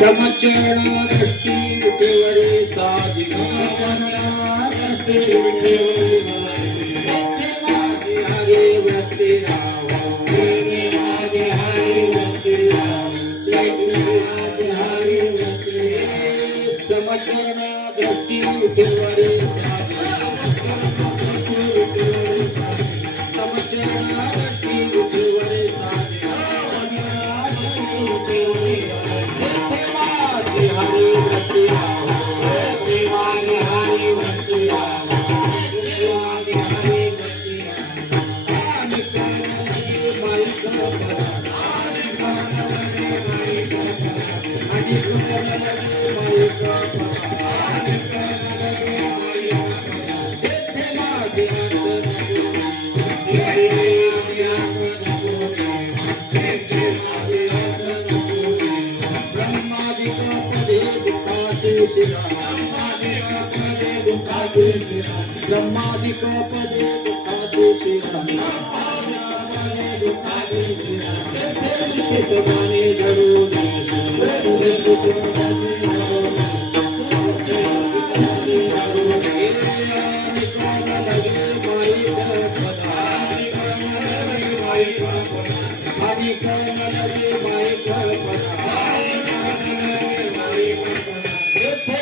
समचरण दृष्टि विठेवरे साधिका दृष्टि विठेवरे हरे भक्ति राव हरे भक्ति राव हरे भक्ति समचरण दृष्टि विठेवरे साधिका समचरण दृष्टि विठेवरे साधिका हरे भक्ति राव देवानि हरे भक्ति राव देवानि हरे भक्ति ब्रह्मादिक पदे दुःखाचे शिवमाने धरू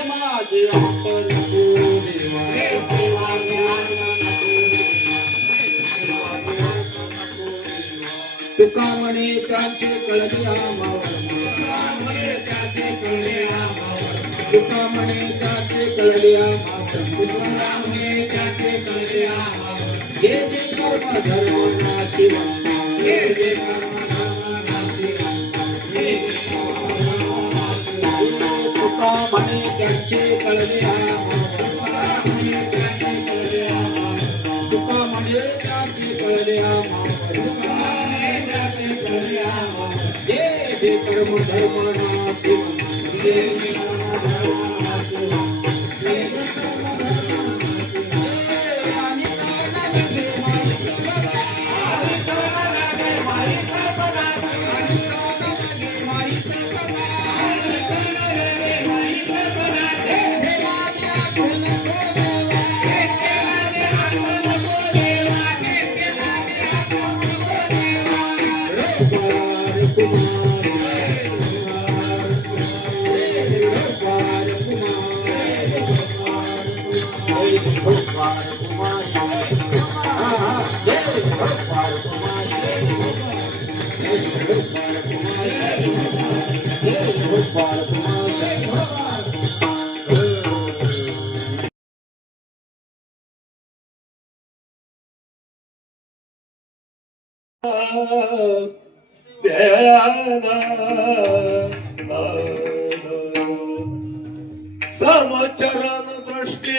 माझे तुका म्हणे त्याचे कळल्या तुका म्हणे त्याचे कळल्या जे जे कर्म धर्म नाशी जे जे कर्म धर्म नाशी तुका म्हणे त्याचे कळल्या तुका म्हणे त्याचे कळल्या जे जे कर्म धर्म नाशी समचरण दृष्टी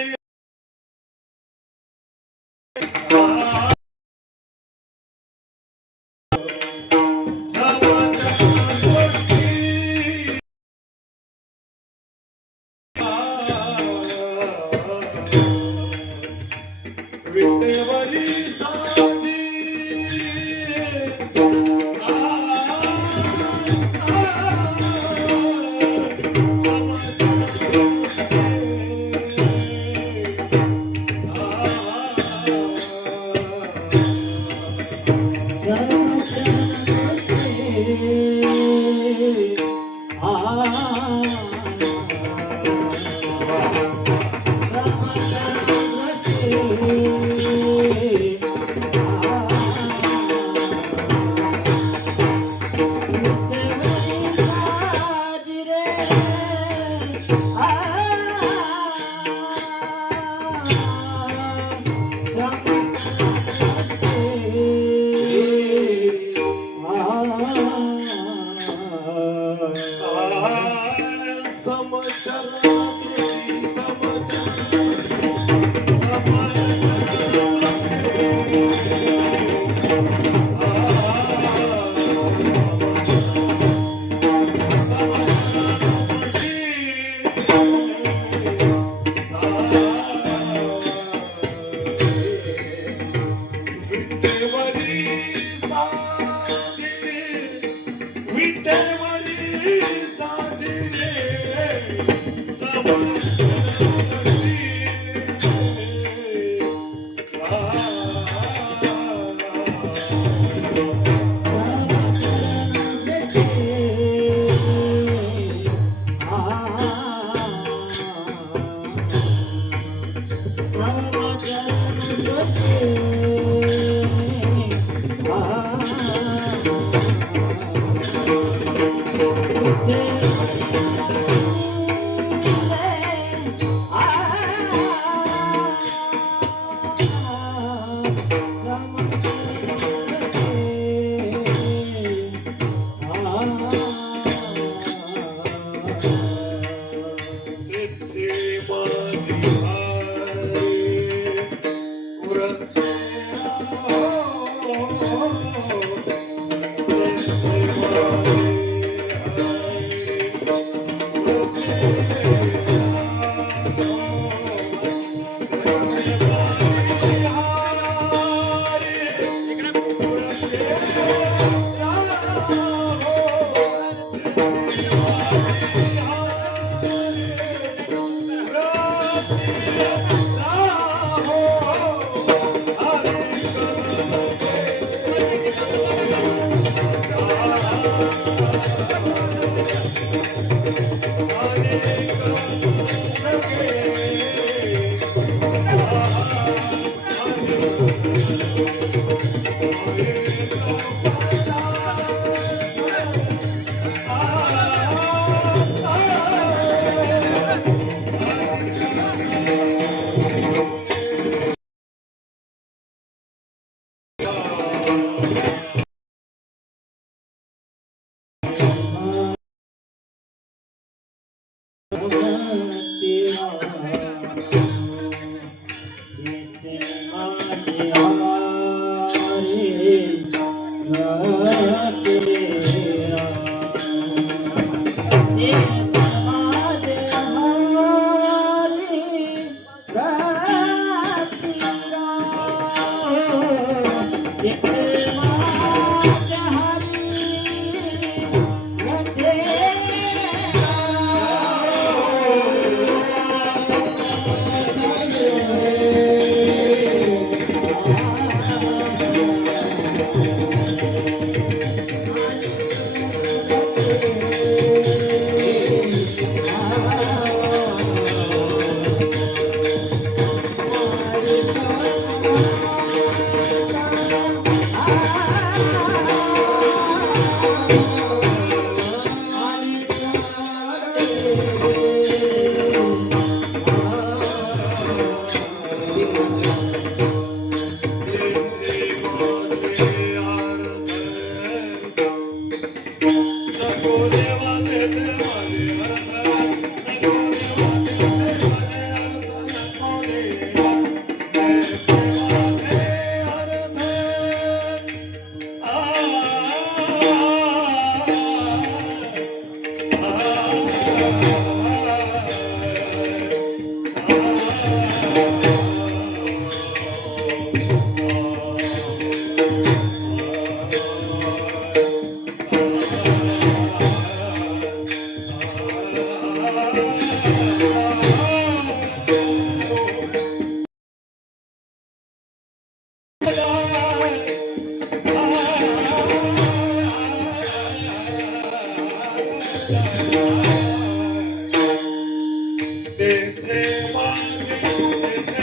विटेवरी साजी तेथे माझे तेथे माझे तेथे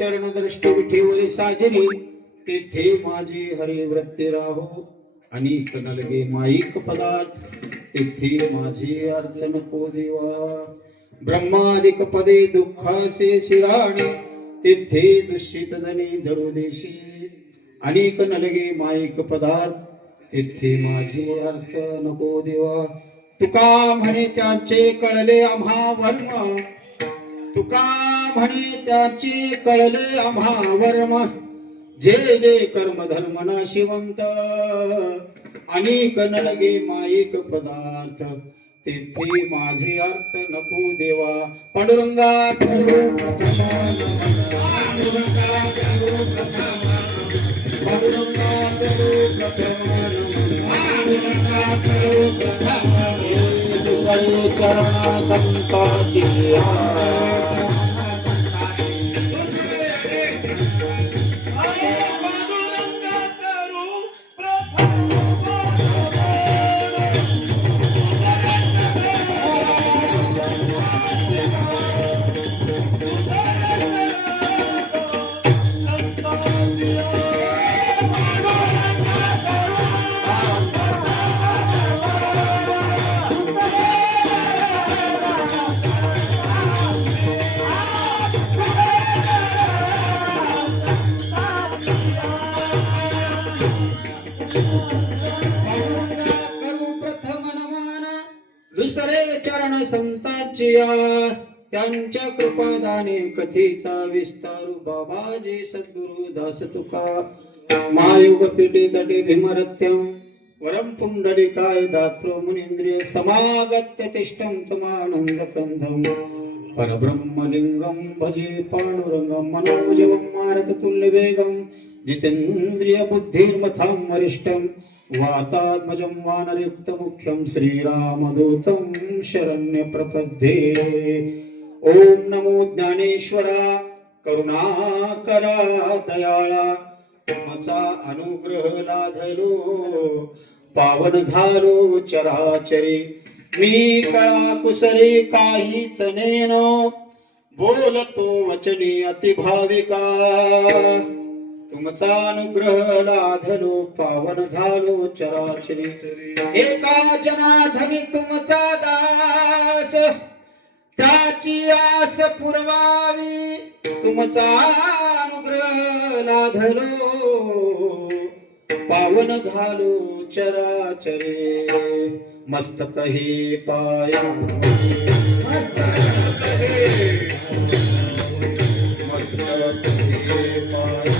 माझे समचरण दृष्टी विठेवरी साजरी तेथे माझी हरिवृत्ती राहो अनेक नलगे माईक पदार्थ तेथे माझी अर्थ नको देवा ब्रह्मादिक पदे दुःखाचे शिराणे तेथे दुष्टित जणी जडू देशी अनेक नलगे माईक पदार्थ तेथे माझे अर्थ नको देवा तुका म्हणे त्याचे कळले आम्हा वर्म तुका म्हणे त्याचे कळले आम्हा वर्म जे जे कर्म धर्म नाशिवंत अनेक नलगे माईक पदार्थ तेथे माझे अर्थ नको देवा पांडुरंगा चरण संताची दुसरे चरण संतांची त्यांच्या कृपादाने कथेचा विस्तारू बाबाजी सद्गुरु दास तुका महायुग पेटे तटे भीमरथ्यम वरम पुंडलिकाय दात्रो मुनींद्रिय समागत्य तिष्ठं तमानंद कंधम परब्रह्मलिंगम भजे पांडुरंगम मनोजवम मारत तुल्य वेगम जितेंद्रिय बुद्धिर्मथां वरिष्ठम वातात्मजं वानरयुक्त मुख्यं श्रीरामदूतं शरण्य प्रपद्ये ओम नमो ज्ञानेश्वरा करुणाकरा दयाळा तुमचा अनुग्रह लाधलो पावन झालो चराचरी मी कळा कुसरे काहीच नेनो बोलतो वचनी अतिभाविका तुमचा अनुग्रह लाधलो पावन झालो चराचरी एका जनार्दनी तुमचा दास त्याची आस पुरवावी तुमचा अनुग्रह लाधलो पावन झालो चराचरे मस्तक हे पाया मस्तक हे पाया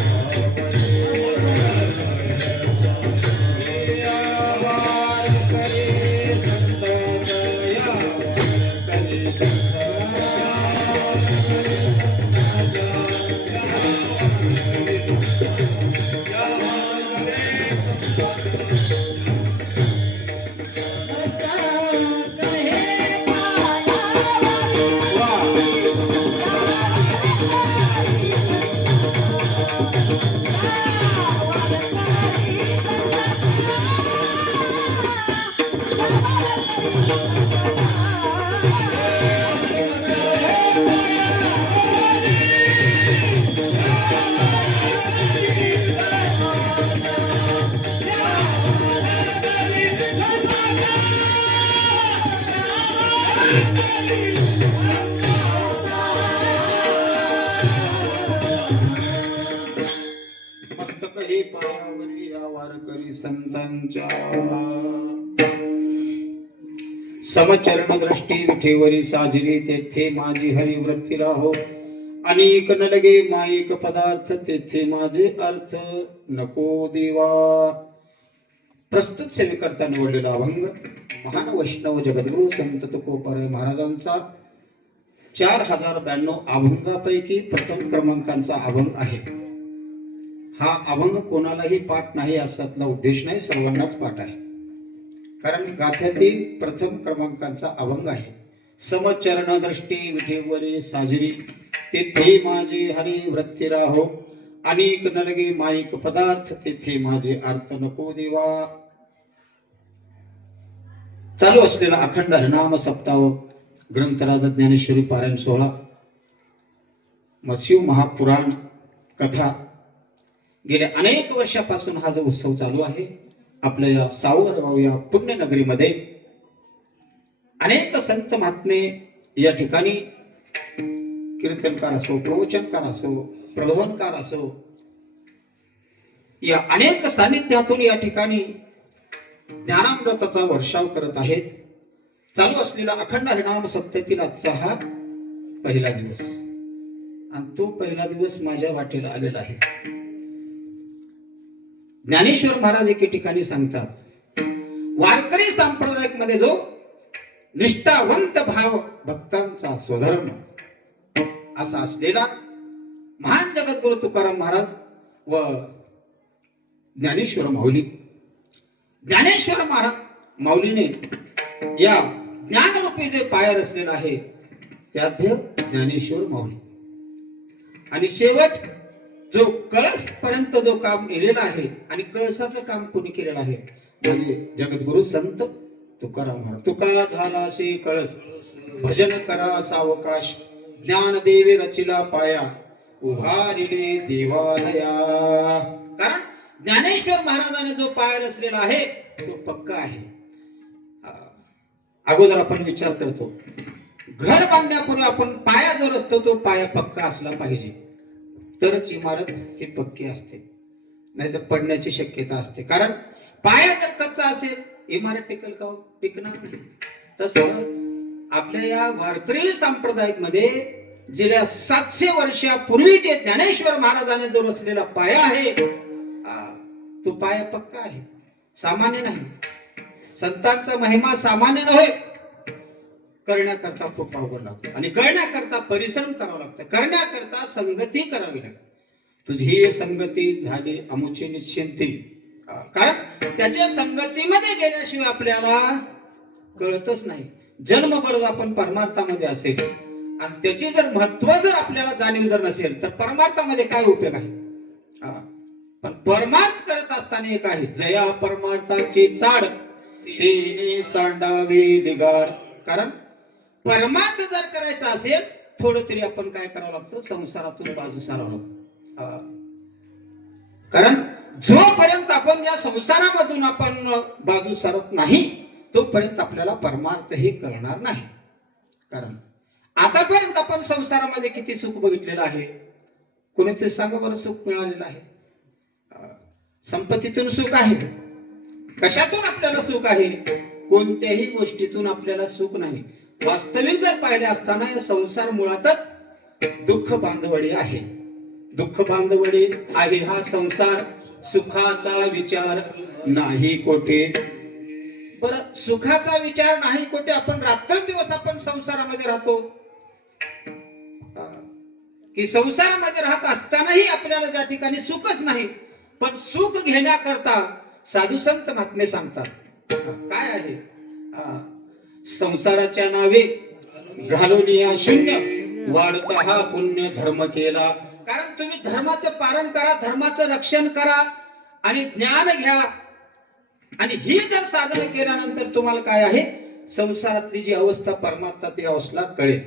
मस्तक हे पायावरी या वारकरी संतांच्या समचरण दृष्टी विठेवरी साजरी तेथे माझी हरिवृत्ती राहो अनेक नलगे माईक पदार्थ तेथे माझे अर्थ नको देवा प्रस्तुत सेवेकरता निवडलेला अभंग महान वैष्णव जगद्गुरु संत तुकोबाराय महाराजांचा 4092 अभंगापैकी प्रथम क्रमांकाचा अभंग आहे. हा अभंग कोणालाही पाठ नाही असातला उद्देश नाही, सर्वांनाच पाठ आहे. कारण गाथ्यातील प्रथम क्रमांकाचा अभंग आहे. समचरण दृष्टी विठेवरी साजरी तेथे माझे हरी वृत्ती राहो अनेक नलगे माईक पदार्थ तेथे माझे अर्थ नको देवा. चालू असलेला अखंड हरिनाम सप्ताह ग्रंथराज ज्ञानेश्वरी पारायण सोहळा मसिव महापुराण कथा गेल्या अनेक वर्षापासून हा जो उत्सव चालू आहे आपल्या या सावरगाव या पुण्यनगरीमध्ये अनेक संत महात्मे या ठिकाणी कीर्तनकार असो, प्रवचनकार असो, प्रबोधनकार असो, या अनेक सानिध्यातून या ठिकाणी ज्ञानामृताचा वर्षाव करत आहेत. चालू असलेला अखंड हरिनाम सप्ततील आजचा हा पहिला दिवस आणि तो पहिला दिवस माझ्या वाटेला आलेला आहे. ज्ञानेश्वर महाराज एके ठिकाणी सांगतात, वारकरी सांप्रदायिक मध्ये जो निष्ठावंत भाव भक्तांचा स्वधर्म असा असलेला महान जगद्गुरु तुकाराम महाराज व ज्ञानेश्वर माऊली, ज्ञानेश्वर महाराज माऊलीने या ज्ञानरूपी जे पाय रचलेला आहे त्याध्य ज्ञानेश्वर माऊली आणि शेवट जो कळस पर्यंत जो काम केलेला आहे आणि कळसाचं काम कोणी केलेलं आहे म्हणजे जगद्गुरु संत तुकाराम महाराज. तुका झाला शे कळस भजन करा सावकाश, ज्ञान देवे रचिला पाया उभारिले देवालया. कारण ज्ञानेश्वर महाराजाने जो पाय रचलेला आहे तो पक्का आहे. अगोदर आपण विचार करतो घर बांधण्यापूर्वी आपण पाया जो रचतो तो पाया पक्का असला पाहिजे तरच इमारत ही पक्की असते, नाहीतर पडण्याची शक्यता असते. कारण पाया जर कच्चा असेल इमारत टिकल का? टिकणार नाही. तसं आपल्या या वारकरी सांप्रदायिक मध्ये गेल्या 700 वर्षापूर्वी जे ज्ञानेश्वर महाराजाने जो रचलेला पाया आहे तो पाया पक्का आहे, सामान्य नाही. संतांचा महिमा सामान्य नव्हे. करण्याकरता खूप अवघड लागतं आणि करण्याकरता परिश्रम करावा लागतं, करण्याकरता संगती करावी लागते. तुझी संगती झाली अमुची निश्चिंती. कारण त्याच्या संगतीमध्ये गेल्याशिवाय आपल्याला कळतच नाही. जन्मभर आपण परमार्थामध्ये असेल आणि त्याची जर महत्व जर आपल्याला जाणीव जर नसेल तर परमार्थामध्ये काय उपयोग आहे? पण परमार्थ करत असताना एक आहे, जया परमार्थाची चाड तिने सांडावे लिगाड. कारण परमार्थ जर करायचा असेल थोडं तरी आपण काय करावं लागतं? संसारातून बाजू सारावं लागतं. कारण जोपर्यंत आपण या संसारामधून आपण बाजू सरत नाही तोपर्यंत आपल्याला परमार्थ हे कळणार नाही. कारण आतापर्यंत आपण संसारामध्ये किती सुख बघितलेलं आहे? कोणीतरी सांगा बरं, सुख मिळालेलं आहे? संपत्तीतून सुख आहे. कशातून आपल्याला सुख आहे? कोणत्याही गोष्टीतून आपल्याला सुख नाही. वास्तविक जर पाहिले असताना या संसार मुळातच दुःख बांधवडी आहे. दुःख बांधवडी आहे हा संसार, सुखाचा विचार नाही कोठे. बरं, सुखाचा विचार नाही कोठे. आपण रात्रंदिवस आपण संसारामध्ये राहतो की संसारामध्ये राहत असतानाही आपल्याला ज्या ठिकाणी सुखच नाही. पण सुख घेण्याकरता साधू संत महात्मे सांगतात काय आहे? संसाराच्या नावे घालून या शून्य वाढता हा पुण्य धर्म केला. कारण तुम्ही धर्माचं पालन करा, धर्माचं रक्षण करा आणि ज्ञान घ्या आणि ही जर साधन केल्यानंतर तुम्हाला काय आहे? संसारातली जी अवस्था परमार्थात ती अवस्था कळेल.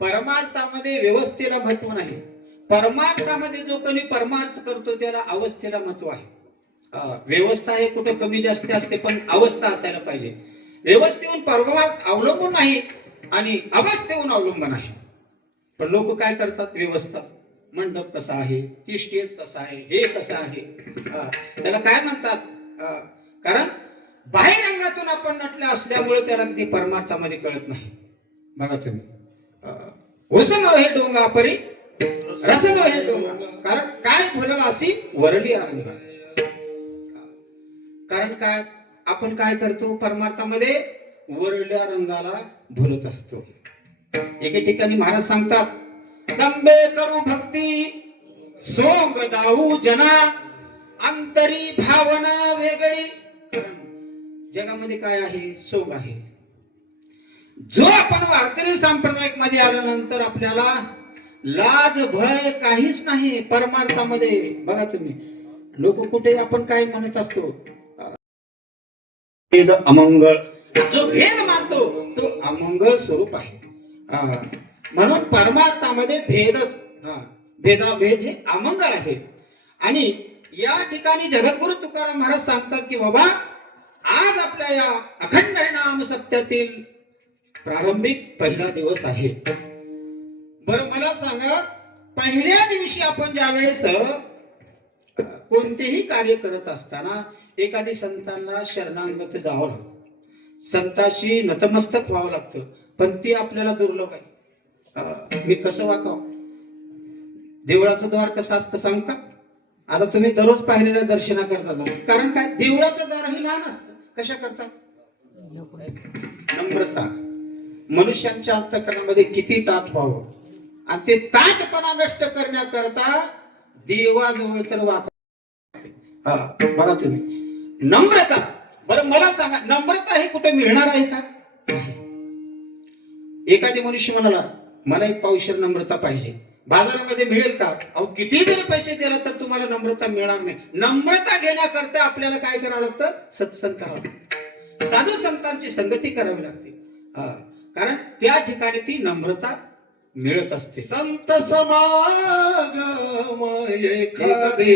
परमार्थामध्ये व्यवस्थेला महत्व नाही. परमार्थामध्ये जो कोणी परमार्थ करतो त्याला अवस्थेला महत्व आहे. व्यवस्था हे कुठं कमी जास्त असते पण अवस्था असायला पाहिजे. व्यवस्थेहून परमार्थ अवलंबून नाही आणि अवस्थेहून अवलंबून आहे. पण लोक काय करतात? व्यवस्था, मंडप कसा आहे, ती स्टेज कसा आहे, हे कसं आहे, त्याला काय म्हणतात? कारण बाहेर रंगातून आपण नटले असल्यामुळे त्याला ते परमार्थामध्ये कळत नाही. बघा तुम्ही, उसनो हे डोंगा परी रसनो हे डोंगा. कारण काय बोलायला अशी वरली रंगा. कारण काय आपण काय करतो? परमार्थामध्ये वरल्या रंगाला भुलत असतो. एके ठिकाणी महाराज सांगतात, दंबे करू भक्ती सोंग दाऊ जना अंतरी भावना वेगळी. जगामध्ये काय आहे? सोंग आहे. जो आपण वारकरी सांप्रदायिक मध्ये आल्यानंतर आपल्याला लाज भय काहीच नाही परमार्थामध्ये. बघा तुम्ही, लोक कुठे आपण काय म्हणत असतो? भेद अमंगळ. जो भेद मानतो तो अमंगळ स्वरूप आहे. म्हणून परमार्थामध्ये भेदच भेदाभेद हे अमंगळ आहे. आणि या ठिकाणी जगद्गुरु तुकाराम महाराज सांगतात की बाबा आज आपल्या या अखंड नाम सप्त्यातील प्रारंभिक पहिला दिवस आहे. बरं मला सांगा, पहिल्या दिवशी आपण ज्या वेळेस कोणतेही कार्य करत असताना एखादी संतांना शरणागत जावं लागतं, संताशी नतमस्तक व्हावं लागतं, पण ती आपल्याला दुर्लभ आहे. मी कसं वाकावं? देवळाचं द्वार कसं असतं सांग का? आता तुम्ही दररोज पाहिलेल्या दर्शना करता, कारण काय देवळाचं द्वार हे लहान असतं. कशा करता? नम्रता. मनुष्यांच्या अंतःकरणामध्ये किती ताठ व्हावं, आणि ते ताठपणा नष्ट करण्याकरता देवाजवळ तर बघा तुम्ही नम्रता. बरं मला सांगा, नम्रता हे कुठे मिळणार आहे का? एखादी मनुष्य म्हणाला मला एक पावशेर नम्रता पाहिजे, बाजारामध्ये मिळेल का? अहो किती जरी पैसे दिला तर तुम्हाला नम्रता मिळणार नाही. नम्रता घेण्याकरता आपल्याला काय करावं लागतं? सत्संग करावं लागतं, साधू संतांची संगती करावी लागते. कारण त्या ठिकाणी ती नम्रता मिळत असते. संत समागम एकादे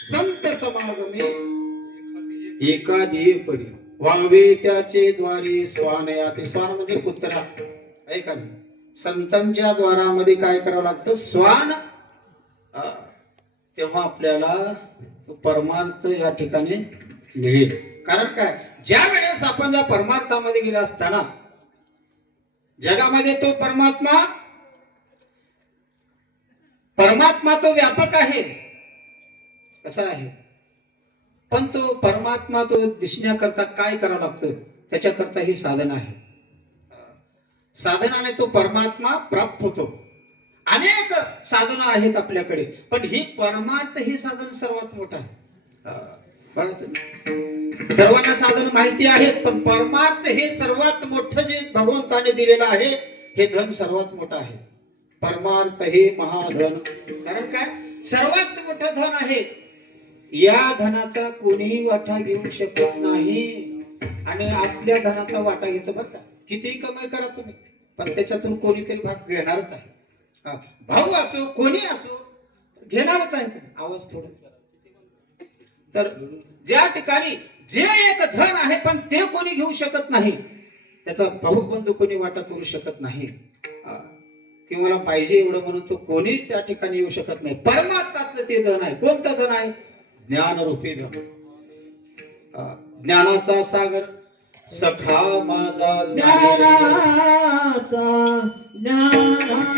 संत समागम एकादे एखादी परी व्हावे त्याचे द्वारी स्वान याते. स्वान म्हणजे कुत्रा, ऐका ना. संतांच्या द्वारामध्ये काय करावं लागतं? स्वान. तेव्हा आपल्याला परमार्थ या ठिकाणी मिळेल. कारण काय, ज्या वेळेस आपण ज्या परमार्थामध्ये गेला असताना जगामध्ये तो परमात्मा तो व्यापक आहे. कसा आहे? पण तो परमात्मा तो दिसण्याकरता काय करावं लागतं? त्याच्याकरता ही साधन आहे. साधनाने तो परमात्मा प्राप्त होतो. अनेक साधनं आहेत आपल्याकडे, पण ही परमार्थ हे साधन सर्वात मोठं आहे. बघा तुम्ही, सर्वांना साधन माहिती आहेत, पण परमार्थ हे सर्वात मोठं जे भगवंताने दिलेलं आहे, हे धन सर्वात मोठं आहे. परमार्थ हे महाधन. कारण काय, सर्वात मोठं धन आहे. या धनाचा कोणीही वाटा घेऊ शकत नाही, आणि आपल्या धनाचा वाटा घेतो बरं का. कितीही कमाई करा तुम्ही, पण त्याच्यातून कोणीतरी भाग घेणारच आहे. भाऊ असो कोणी असो घेणारच आहे. आवाज थोडं. तर ज्या ठिकाणी जे एक धन आहे पण ते कोणी घेऊ शकत नाही, त्याचा भाऊबंधू कोणी वाटा करू शकत नाही, की मला पाहिजे एवढं म्हणून तो कोणीच त्या ठिकाणी येऊ शकत नाही. परमात्म्यातलं ते धन आहे. कोणतं धन आहे? ज्ञानरूपी धन. ज्ञानाचा सागर सखा माझा ज्ञानाचा ज्ञानाचा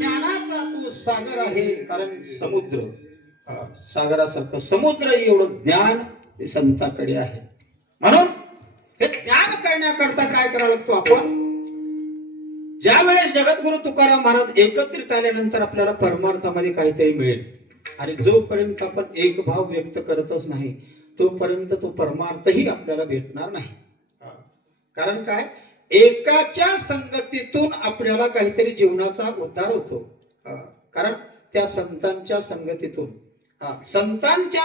ज्ञानाचा तो सागर आहे. कारण समुद्र सागरासारखं समुद्र एवढं ज्ञान हे संताकडे आहे. म्हणून हे ज्ञान करण्याकरता काय करावं लागतो आपण? ज्या वेळेस जगद्गुरु तुकाराम महाराज एकत्रित आल्यानंतर आपल्याला परमार्थामध्ये काहीतरी मिळेल. आणि जोपर्यंत आपण एक भाव व्यक्त करतच नाही तोपर्यंत तो परमार्थही आपल्याला भेटणार नाही. कारण काय? एकाच्या संगतीतून आपल्याला काहीतरी जीवनाचा उद्धार होतो. कारण त्या संतांच्या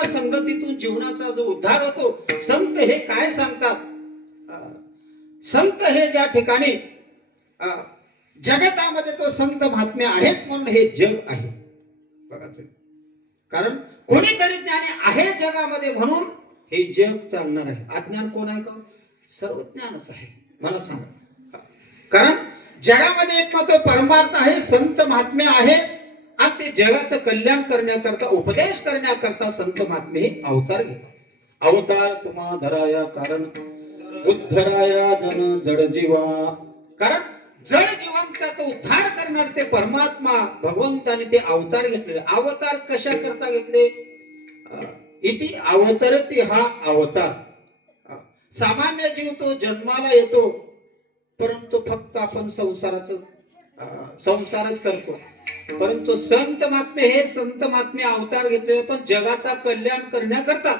संगतीतून जीवनाचा जो उद्धार होतो. संत हे काय सांगतात? संत हे ज्या ठिकाणी जगतामध्ये तो संत महात्मे आहेत म्हणून हे जग आहे. बघा तुम्ही, कारण कोणीतरी ज्ञानी आहे जगामध्ये म्हणून हे जग चालणार आहे. अज्ञान कोण आहे का? सर्व ज्ञानच आहे. मला सांगा, कारण जगामध्ये एकमात्र परमार्थ आहे, संत महात्मे आहे. आणि ते जगाचं कल्याण करण्याकरता, उपदेश करण्याकरता संत महात्मे हे अवतार घेतात. अवतार तुम्हा धराया कारण उद्धराया जन जड जीवा. कारण जड जीवांचा तो उद्धार करणार ते परमात्मा भगवंताने ते अवतार घेतलेले. अवतार कशा करता घेतले? इति अवतरती हा अवतार. सामान्य जीव तो जन्माला येतो परंतु फक्त आपण संसारच करतो. परंतु संत महात्मे हे संत महात्मे अवतार घेतलेले पण जगाचा कल्याण करण्याकरता.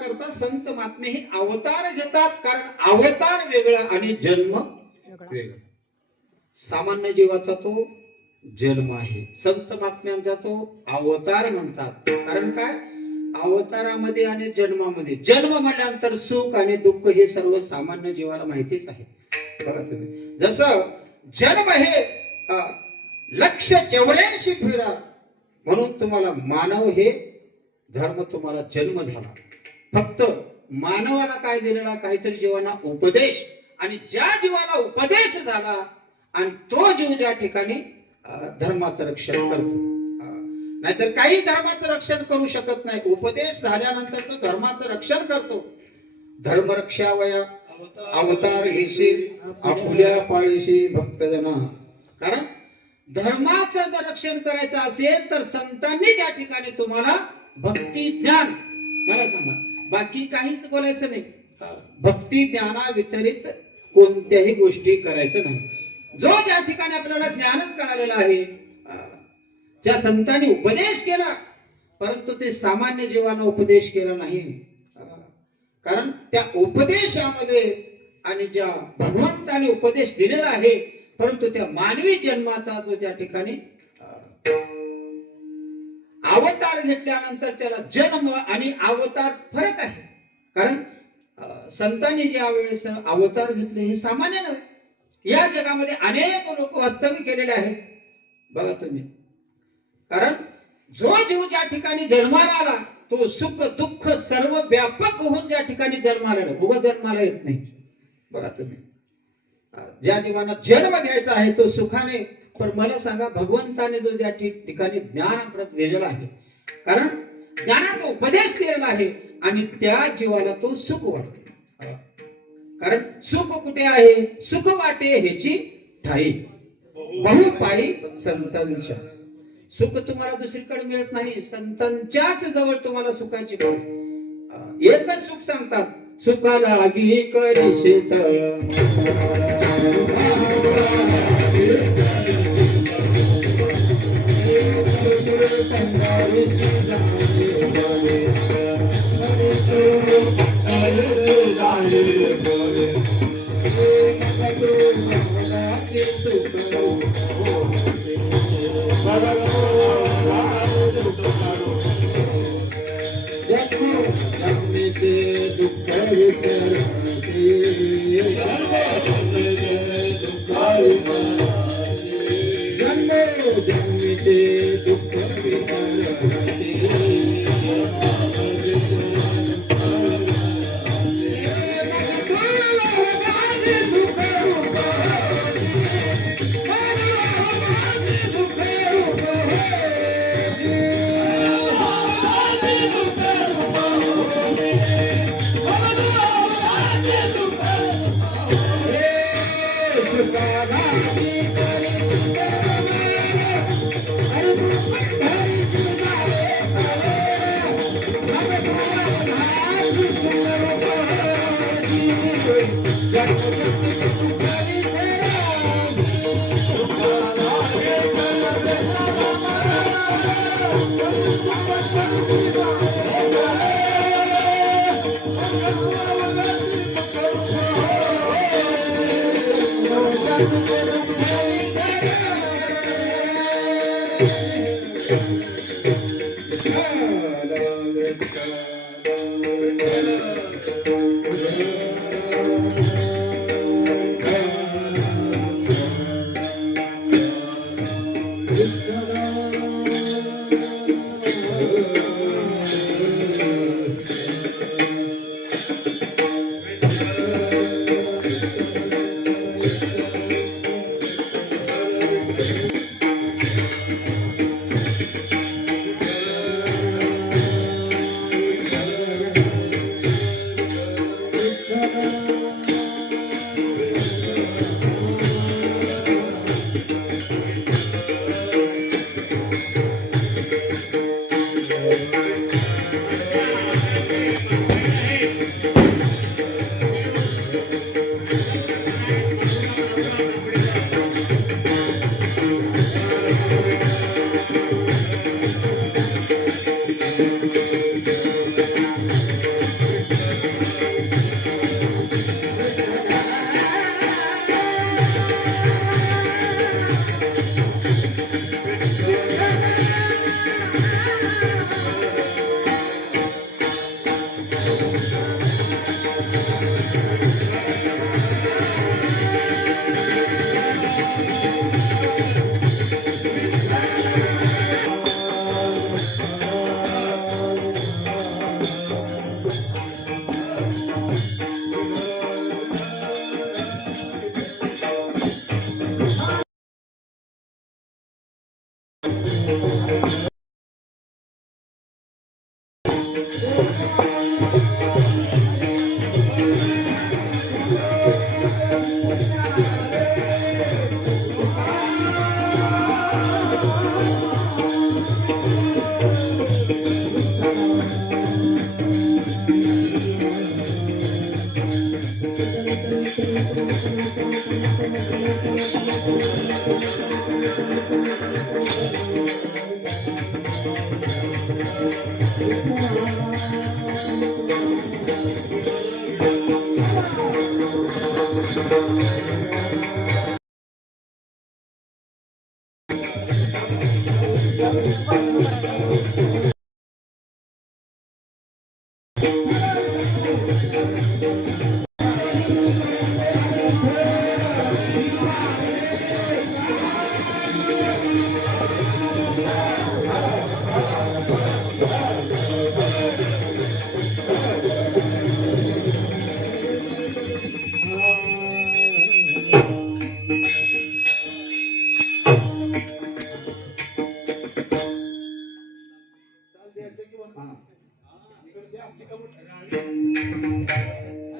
करता संत महात्मे हे अवतार घेतात. कारण अवतार वेगळा आणि जन्म वेगळा. सामान्य जीवाचा तो जन्म आहे, संत महात्म्यांचा तो अवतार म्हणतात. कारण काय? अवतारामध्ये आणि जन्मामध्ये, जन्म म्हटल्यानंतर सुख आणि दुःख हे सर्व सामान्य जीवाला माहितीच आहे. बघा तुम्ही, जसं जन्म हे 184 फेरा म्हणून तुम्हाला मानव हे धर्म तुम्हाला जन्म झाला. फक्त मानवाला काय दिलेला? काहीतरी जीवांना उपदेश. आणि ज्या जीवाला उपदेश झाला आणि तो जीव ज्या ठिकाणी धर्माचं रक्षण करतो. नाहीतर काही धर्माचं रक्षण करू शकत नाही. उपदेश झाल्यानंतर तो धर्माचं रक्षण करतो. धर्मरक्षावया अवतार घेशील आपुल्या पाळीशी भक्तजना. कारण धर्माचं जर रक्षण करायचं असेल तर संतांनी ज्या ठिकाणी तुम्हाला भक्ती ज्ञान, मला सांगा बाकी काहीच बोलायचं नाही. भक्ती ज्ञाना वितरित कोणत्याही गोष्टी करायचं नाही. जो ज्या ठिकाणी आपल्याला ज्ञानच कळालेला आहे, ज्या संतांनी उपदेश केला परंतु ते सामान्य जीवाला उपदेश केला नाही. कारण त्या उपदेशामध्ये आणि ज्या भगवंताने उपदेश दिलेला आहे परंतु त्या मानवी जन्माचा जो त्या ठिकाणी अवतार घेतल्यानंतर त्याला जन्म आणि अवतार फरक आहे. कारण संतांनी ज्या वेळेस अवतार घेतले हे सामान्य नव्हे. या जगामध्ये अनेक लोक वास्तव्य केलेले आहेत बघा तुम्ही. कारण जो जीव ज्या ठिकाणी जन्माला आला तो सुख दुःख सर्व व्यापक होऊन ज्या ठिकाणी जन्माला आला, उगा जन्माला येत नाही. बघा तुम्ही ज्या जीवाला जन्म घ्यायचा आहे तो सुखाने, पण मला सांगा भगवंताने जो ज्या ठिकाणी ज्ञान दिलेला आहे, कारण ज्ञानाचा उपदेश केलेला आहे आणि त्या जीवाला तो सुख वाटतो. कारण सुख कुठे आहे? सुख वाटे ह्याची ठाई बहुपायी संतांच्या. सुख तुम्हाला दुसरीकडे मिळत नाही, संतांच्याच जवळ तुम्हाला सुखाची पाय. एकच सुख सांगतात, सुखाला लागी करी शीतळ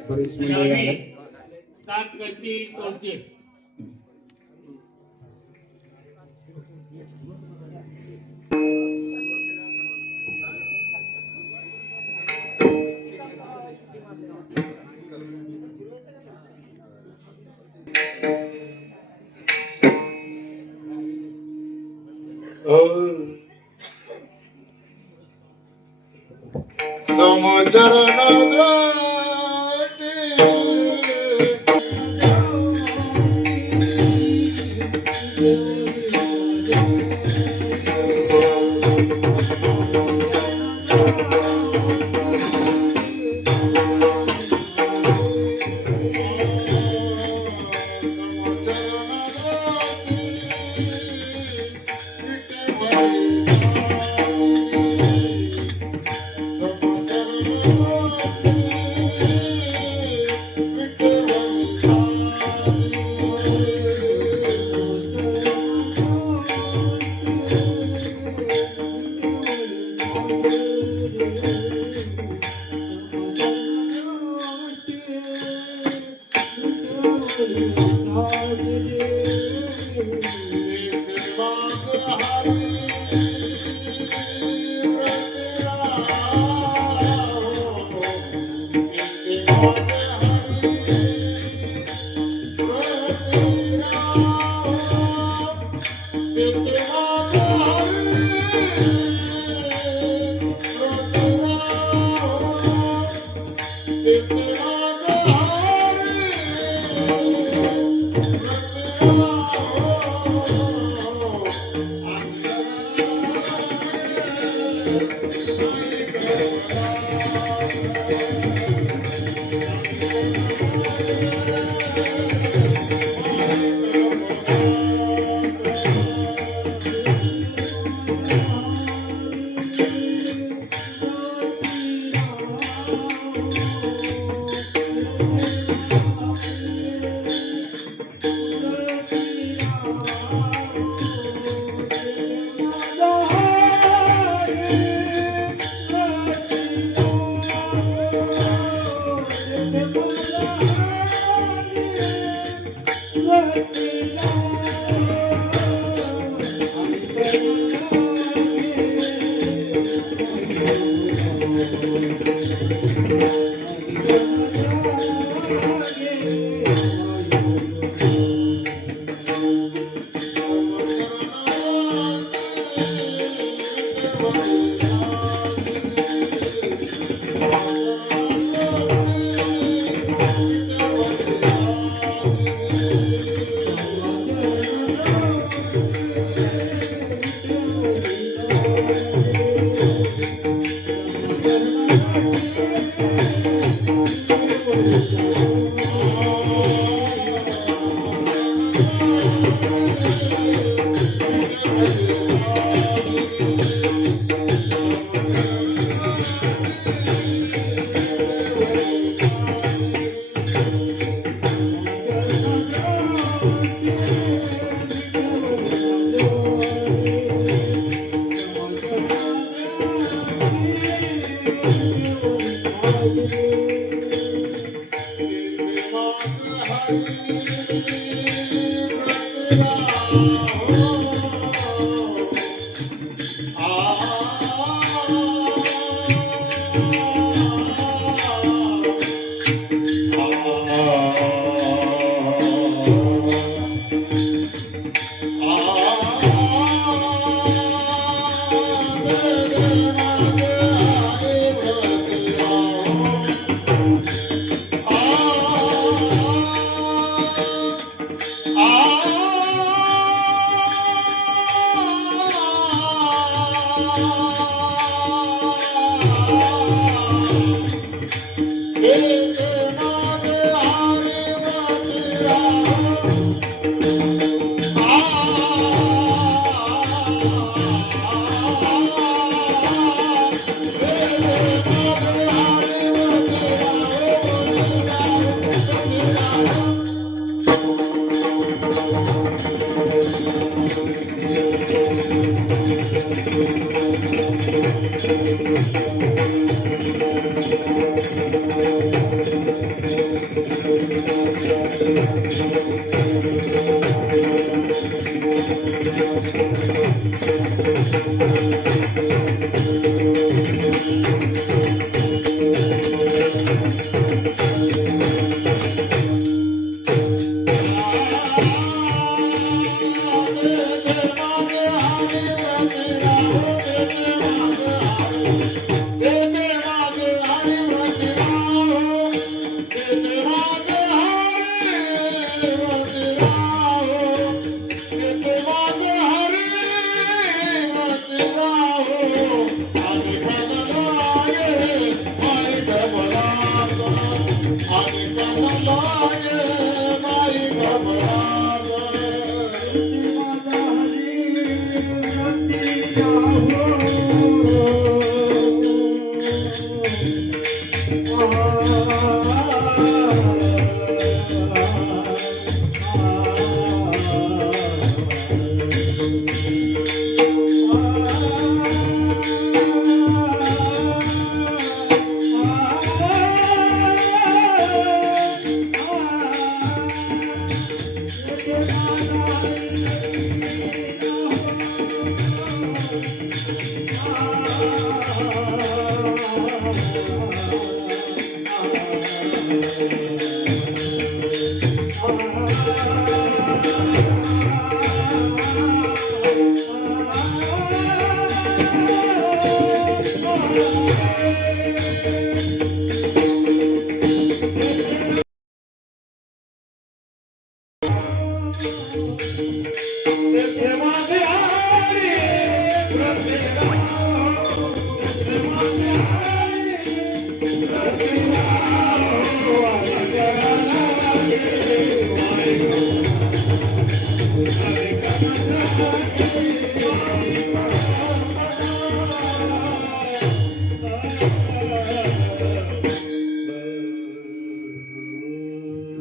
बरीच मंडळी आले. सात करतील तोडचे. समचरण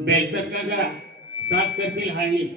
बेलसरका करा साफ करतील हाळणी.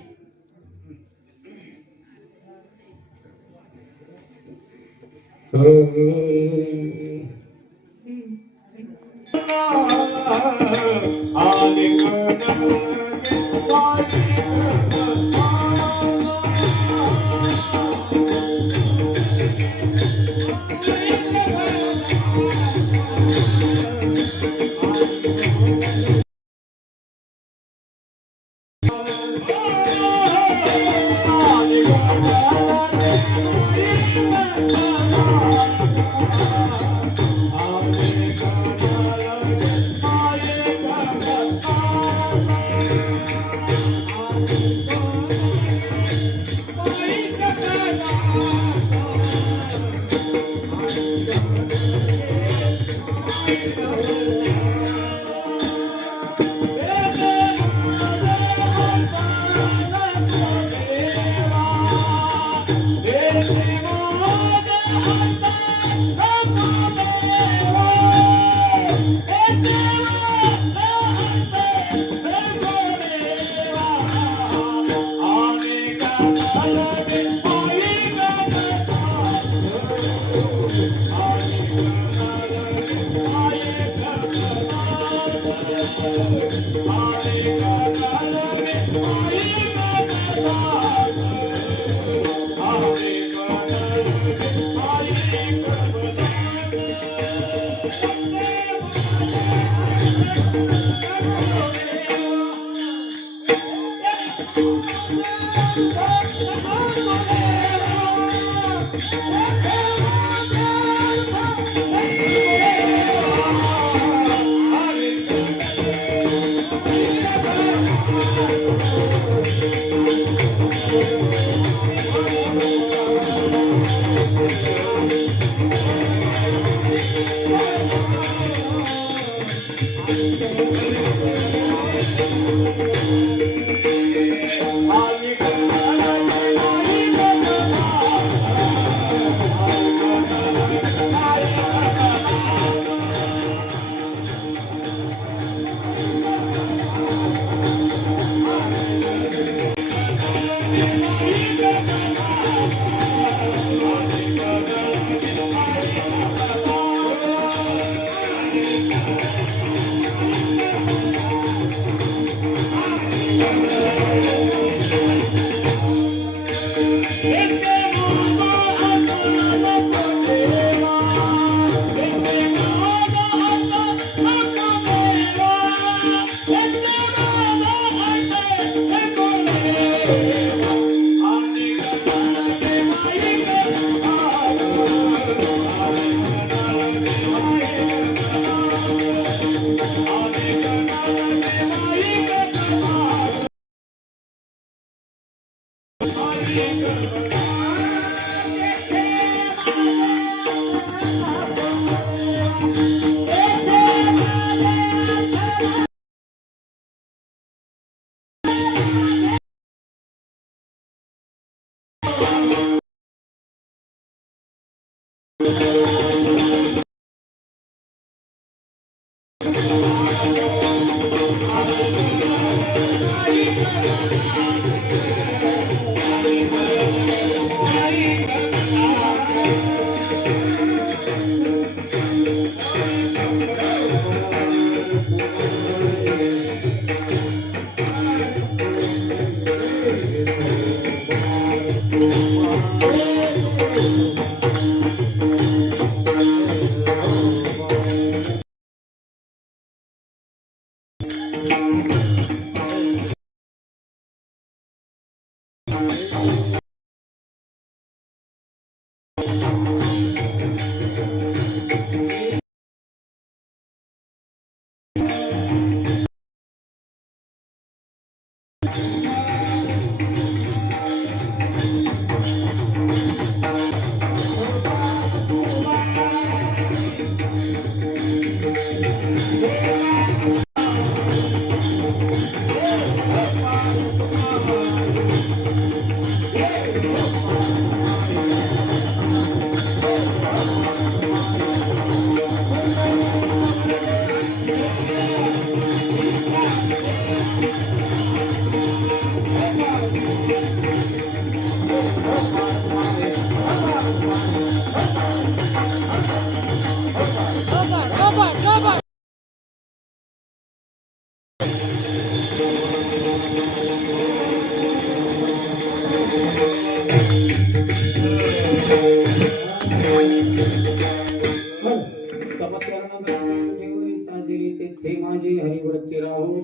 साजेरी तेथे माझे हरिव्रती राहो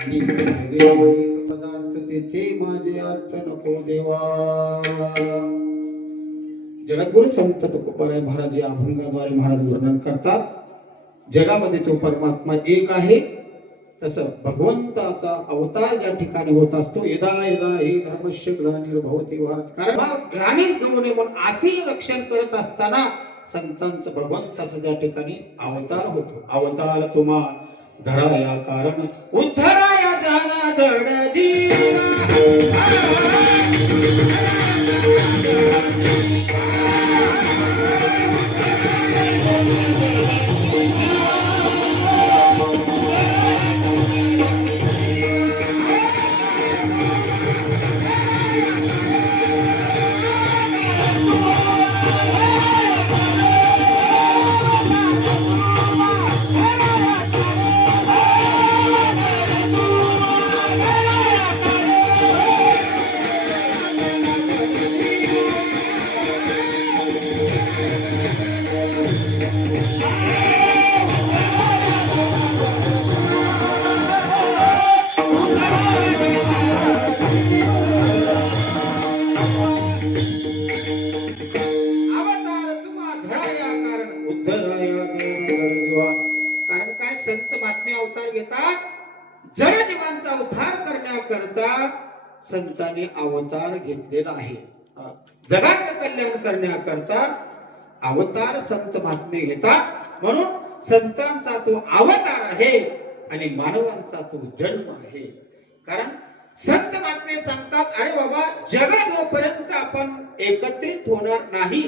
आणि एक पदार्थ तेथे माझे अर्थ नको देवा. जगद्गुरु संत तुकोबाराय महाराज या अभंगाद्वारे महाराज वर्णन करतात. जगामध्ये तो परमात्मा एक आहे. तसं भगवंताचा अवतार ज्या ठिकाणी होत असतो यदा यदा हे धर्मस्य ग्लानिर्भवति भारत, कारण ग्लानी होऊ नये म्हणून असे रक्षण करत असताना संतांचं भगवंताचा ज्या ठिकाणी अवतार होतो. अवतार तुम्हा धराया कारण उद्धराया जाना जड जीवा. कारण काय संत महात्मे अवतार घेतात जड जीवांचा उद्धार करण्याकरता संतांनी अवतार घेतलेला आहे. जगाचं कल्याण करण्याकरता अवतार संत महात्मे घेतात. म्हणून संतांचा तो अवतार आहे आणि मानवांचा तो जन्म आहे. कारण संत महात्मे सांगतात अरे बाबा जग जोपर्यंत आपण एकत्रित होणार नाही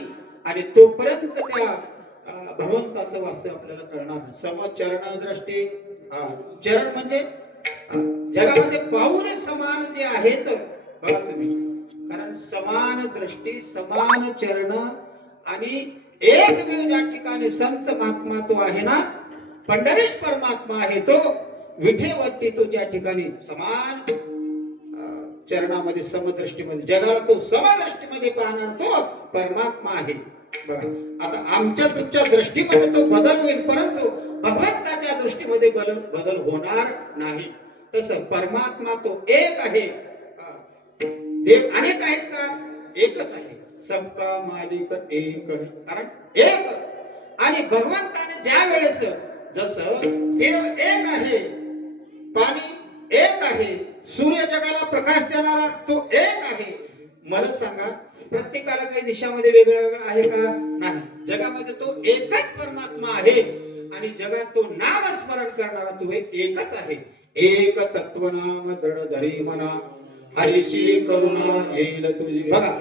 आणि तोपर्यंत त्या भगवंताचं वास्तव आपल्याला कळणार नाही. समचरण दृष्टी, चरण म्हणजे जगामध्ये पाऊले समान जे आहेत बघा तुम्ही. कारण समान दृष्टी, समान चरण आणि एकमेव ज्या ठिकाणी संत महात्मा तो आहे ना, पंढरीश परमात्मा आहे तो विठेवरती तो ज्या ठिकाणी समान चरणामध्ये समदृष्टीमध्ये जगाला तो समदृष्टीमध्ये पाहणार तो परमात्मा आहे. आता आमच्या तुमच्या दृष्टीमध्ये तो बदल होईल परंतु भगवंताच्या दृष्टीमध्ये बदल होणार नाही. तसं परमात्मा तो एक आहे. देव अनेक आहेत का? एकच आहे. सबका मालिक एक आहे. कारण एक आणि भगवंताने ज्या वेळेस जसं देव एक आहे, पाणी एक आहे, सूर्य जगाला प्रकाश देणारा तो एक आहे. मला सांगा प्रत्येकाला काही दिशामध्ये वेगळा वेगळा आहे का? नाही. जगामध्ये तो एकच परमात्मा आहे आणि जगात तो नामस्मरण करणारा तो एकच आहे. एक तत्व नाम दृढ धरी मना हरीशी करुणा येईल तुझी. बघा,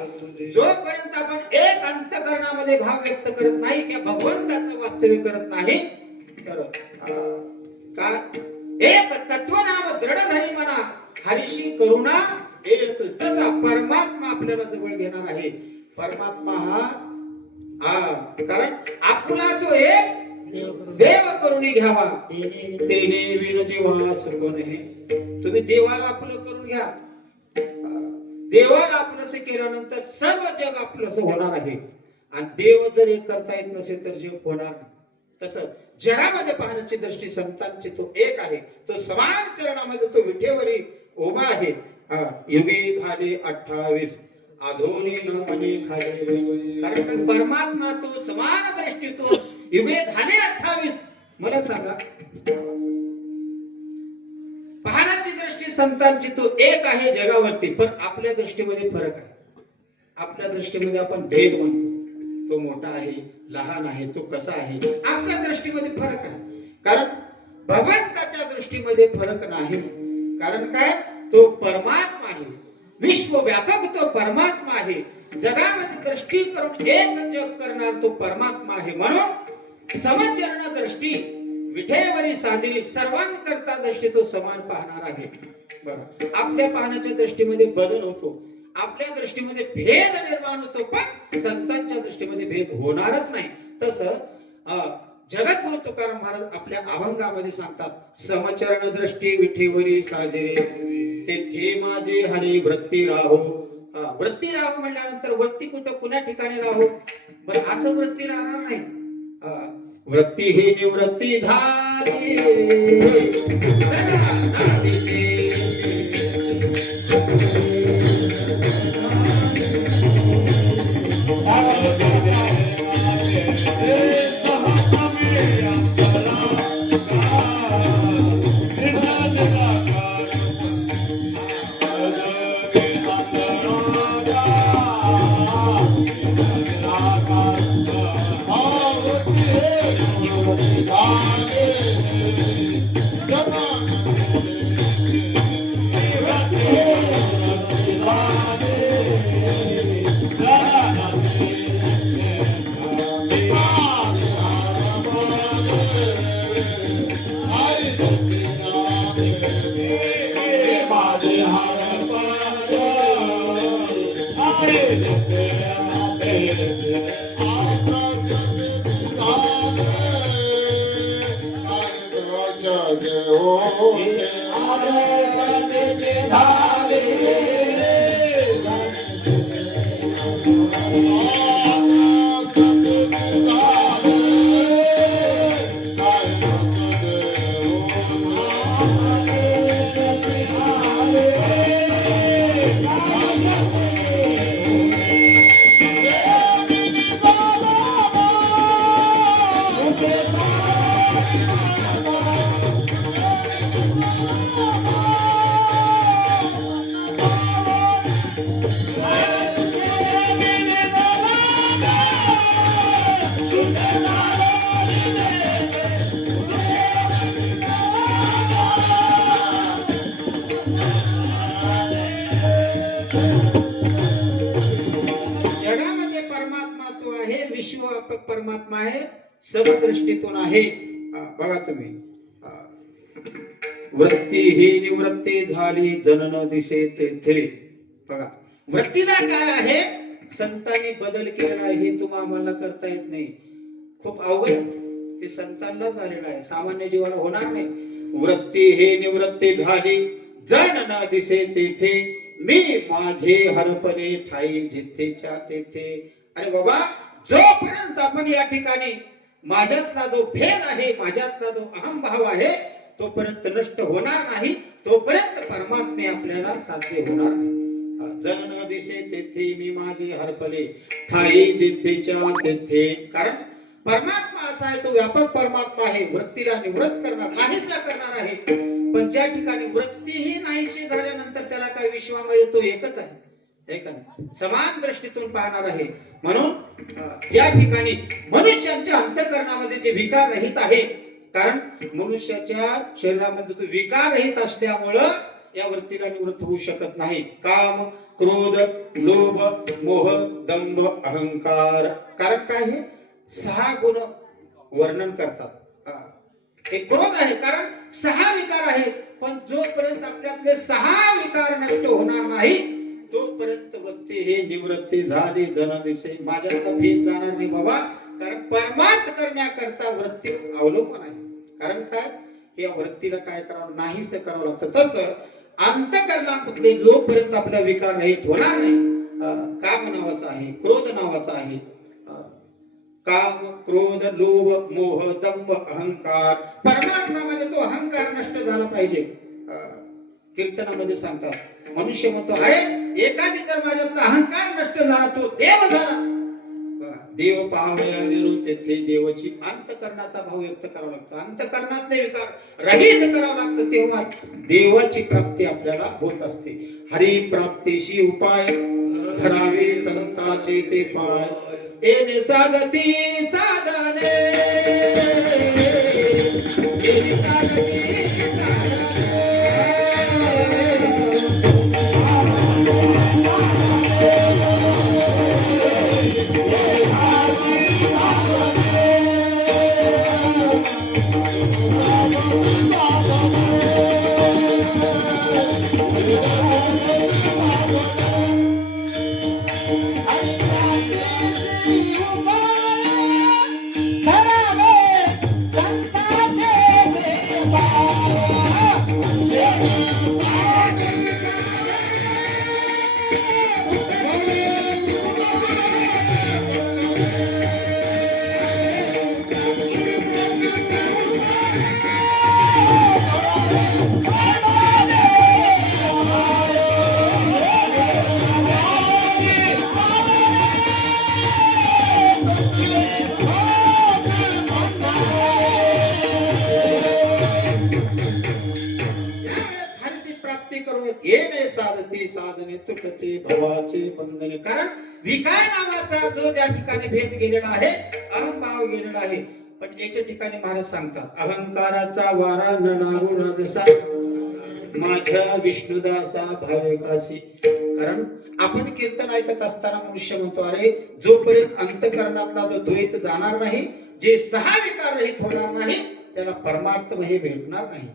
जोपर्यंत आपण एक अंतकरणामध्ये भाव व्यक्त करत नाही किंवा भगवंताचं वास्तव्य करत नाही तर का एक तत्वनाम दृढधरी म्हणा हरीशी करुणा येईल तुझी. तसा परमात्मा आपल्याला जवळ घेणार आहे. परमात्मा हा कारण आपला तो एक देव करुणी घ्यावा तेने विण जीवा सुगुण हे. तुम्ही देवाला आपलं करून घ्या. देवाला आपलंस केल्यानंतर सर्व जग आपलंस होणार आहे. आणि देव जर एक करता येत नसेल तर जग होणार नाही. तसं जगामध्ये पाहण्याची दृष्टी संतांची तो एक आहे. तो समान चरणामध्ये तो विठेवरी उभा आहे. युगे झाले 28 आधोनी नामने खाली 20. कारण परमात्मा तो समान दृष्टी तो युगे झाले 28. मला सांगा, पाहण्याची दृष्टी संतांची तो एक आहे जगावरती, पण आपल्या दृष्टीमध्ये फरक आहे. आपल्या दृष्टीमध्ये आपण भेद मानतो. तो मोठा आहे, लहान आहे, तो कसा आहे, आपल्या दृष्टीमध्ये फरक आहे. कारण भगवंताच्या दृष्टीमध्ये फरक नाही. कारण काय, तो परमात्मा आहे. विश्वव्यापक तो परमात्मा आहे. जगामध्ये दृष्टी करून एक जग करणार तो परमात्मा आहे. म्हणून समचरण दृष्टी विठेवरी साजरी सर्वांकरता दृष्टी तो समान पाहणार आहे. बघा, आपल्या पाहण्याच्या दृष्टीमध्ये बदल होतो, आपल्या दृष्टीमध्ये भेद निर्माण होतो, पण संतांच्या दृष्टीमध्ये भेद होणारच नाही. तसं जगद्गुरु तुकाराम महाराज आपल्या अभंगामध्ये सांगतात, समचरण दृष्टी विठेवरी साजरे तेथे माझे हरी वृत्ती राहो. वृत्ती राहो म्हटल्यानंतर वृत्ती कुठं कुण्या ठिकाणी राहो? बरं, असं वृत्ती राहणार नाही. वृत्ती ही निवृत्ती झाली विश्वव्यापक परमात्मा आहे, समदृष्टीतून आहे. बघा तुम्ही, वृत्ती ही निवृत्ती झाली जनन दिशे तेथे. बघा, वृत्तीला काय आहे, संतांनी बदल केलेला आहे. हे तुम्हाला करता येत नाही, खूप अवघड. ते संतांना झालेलं आहे, सामान्य जीवाला होणार नाही. वृत्ती ही निवृत्ती झाली जनन दिशे तेथे मी माझे हरपले ठाई जिथेच्या तेथे. अरे बाबा, जोपर्यंत आपण या ठिकाणी माझ्यातला जो भेद आहे, माझ्यातला जो अहंभाव आहे, तोपर्यंत नष्ट होणार नाही, तोपर्यंत परमात्मे आपल्याला साध्य होणार नाही. जनन दिशे तेथे मी माझे हरपले ठाई जिथेच्या तेथे. कारण परमात्मा असा आहे, तो व्यापक परमात्मा आहे. वृत्तीला निवृत्त करणार, नाहीसा करणार आहे. पण ज्या ठिकाणी वृत्तीही नाहीशी झाल्यानंतर त्याला काय विश्वामध्ये तो एकच आहे, समान दृष्टीतून पाहणार आहे. म्हणून ज्या ठिकाणी मनुष्याच्या अंतःकरणामध्ये जे विकार रहित आहे, कारण मनुष्याच्या शरीरामध्ये तो विकार रहित असल्यामुळं या वृत्तीला निवृत्त होऊ शकत नाही. काम, क्रोध, लोभ, मोह, दंभ, अहंकार. कारण काय हे 6 गुण वर्णन करतात. हे क्रोध आहे कारण 6 विकार आहेत. पण जोपर्यंत आपल्यातले 6 विकार नष्ट होणार नाही तोपर्यंत वृत्ती हे निवृत्ती झाली जण दिसे. माझ्यातला भेद जाणार नाही बाबा. कारण परमार्थ करण्याकरता वृत्ती अवलंबून आहे. कारण काय या वृत्तीला काय करावं नाहीच करावं लागतं. तसं अंतःकरणामध्ये जोपर्यंत आपला विकार रहित होणार नाही, काम नावाचा आहे, क्रोध नावाचा आहे, काम, क्रोध, लोभ, मोह, दंभ, अहंकार. परमार्थामध्ये तो अहंकार नष्ट झाला पाहिजे. कीर्तनामध्ये सांगतात मनुष्य म्हणतो अरे एखादी जर माझ्यातला अहंकार नष्ट झाला तो देव झाला. देव पाहावया विरू तेथे देवाची अंतःकरणाचा भाव व्यक्त करावा लागतो. अंतःकरणातले विकार रहित करावं लागतं तेव्हा देवाची प्राप्ती आपल्याला होत असते. हरी प्राप्तीशी उपाय धरावे संताचे ते पाय. एने साधती साधने एने साधती साधने. साधते साधने तुटते भवाचे बंधने. कारण विकार नावाचा जो ज्या ठिकाणी भेद गेलेला आहे, अहंभाव गेलेला आहे. पण एके ठिकाणी महाराज सांगतात अहंकाराचा वारा न लागू राजसा माझ्या विष्णुदासा भाविकासी. कारण आपण कीर्तन ऐकत असताना मनुष्य म्हणतो अरे जोपर्यंत अंतःकरणातला जो द्वैत जाणार नाही, जे 6 विकार रहित होणार नाही, त्याला परमार्थ हे भेटणार नाही.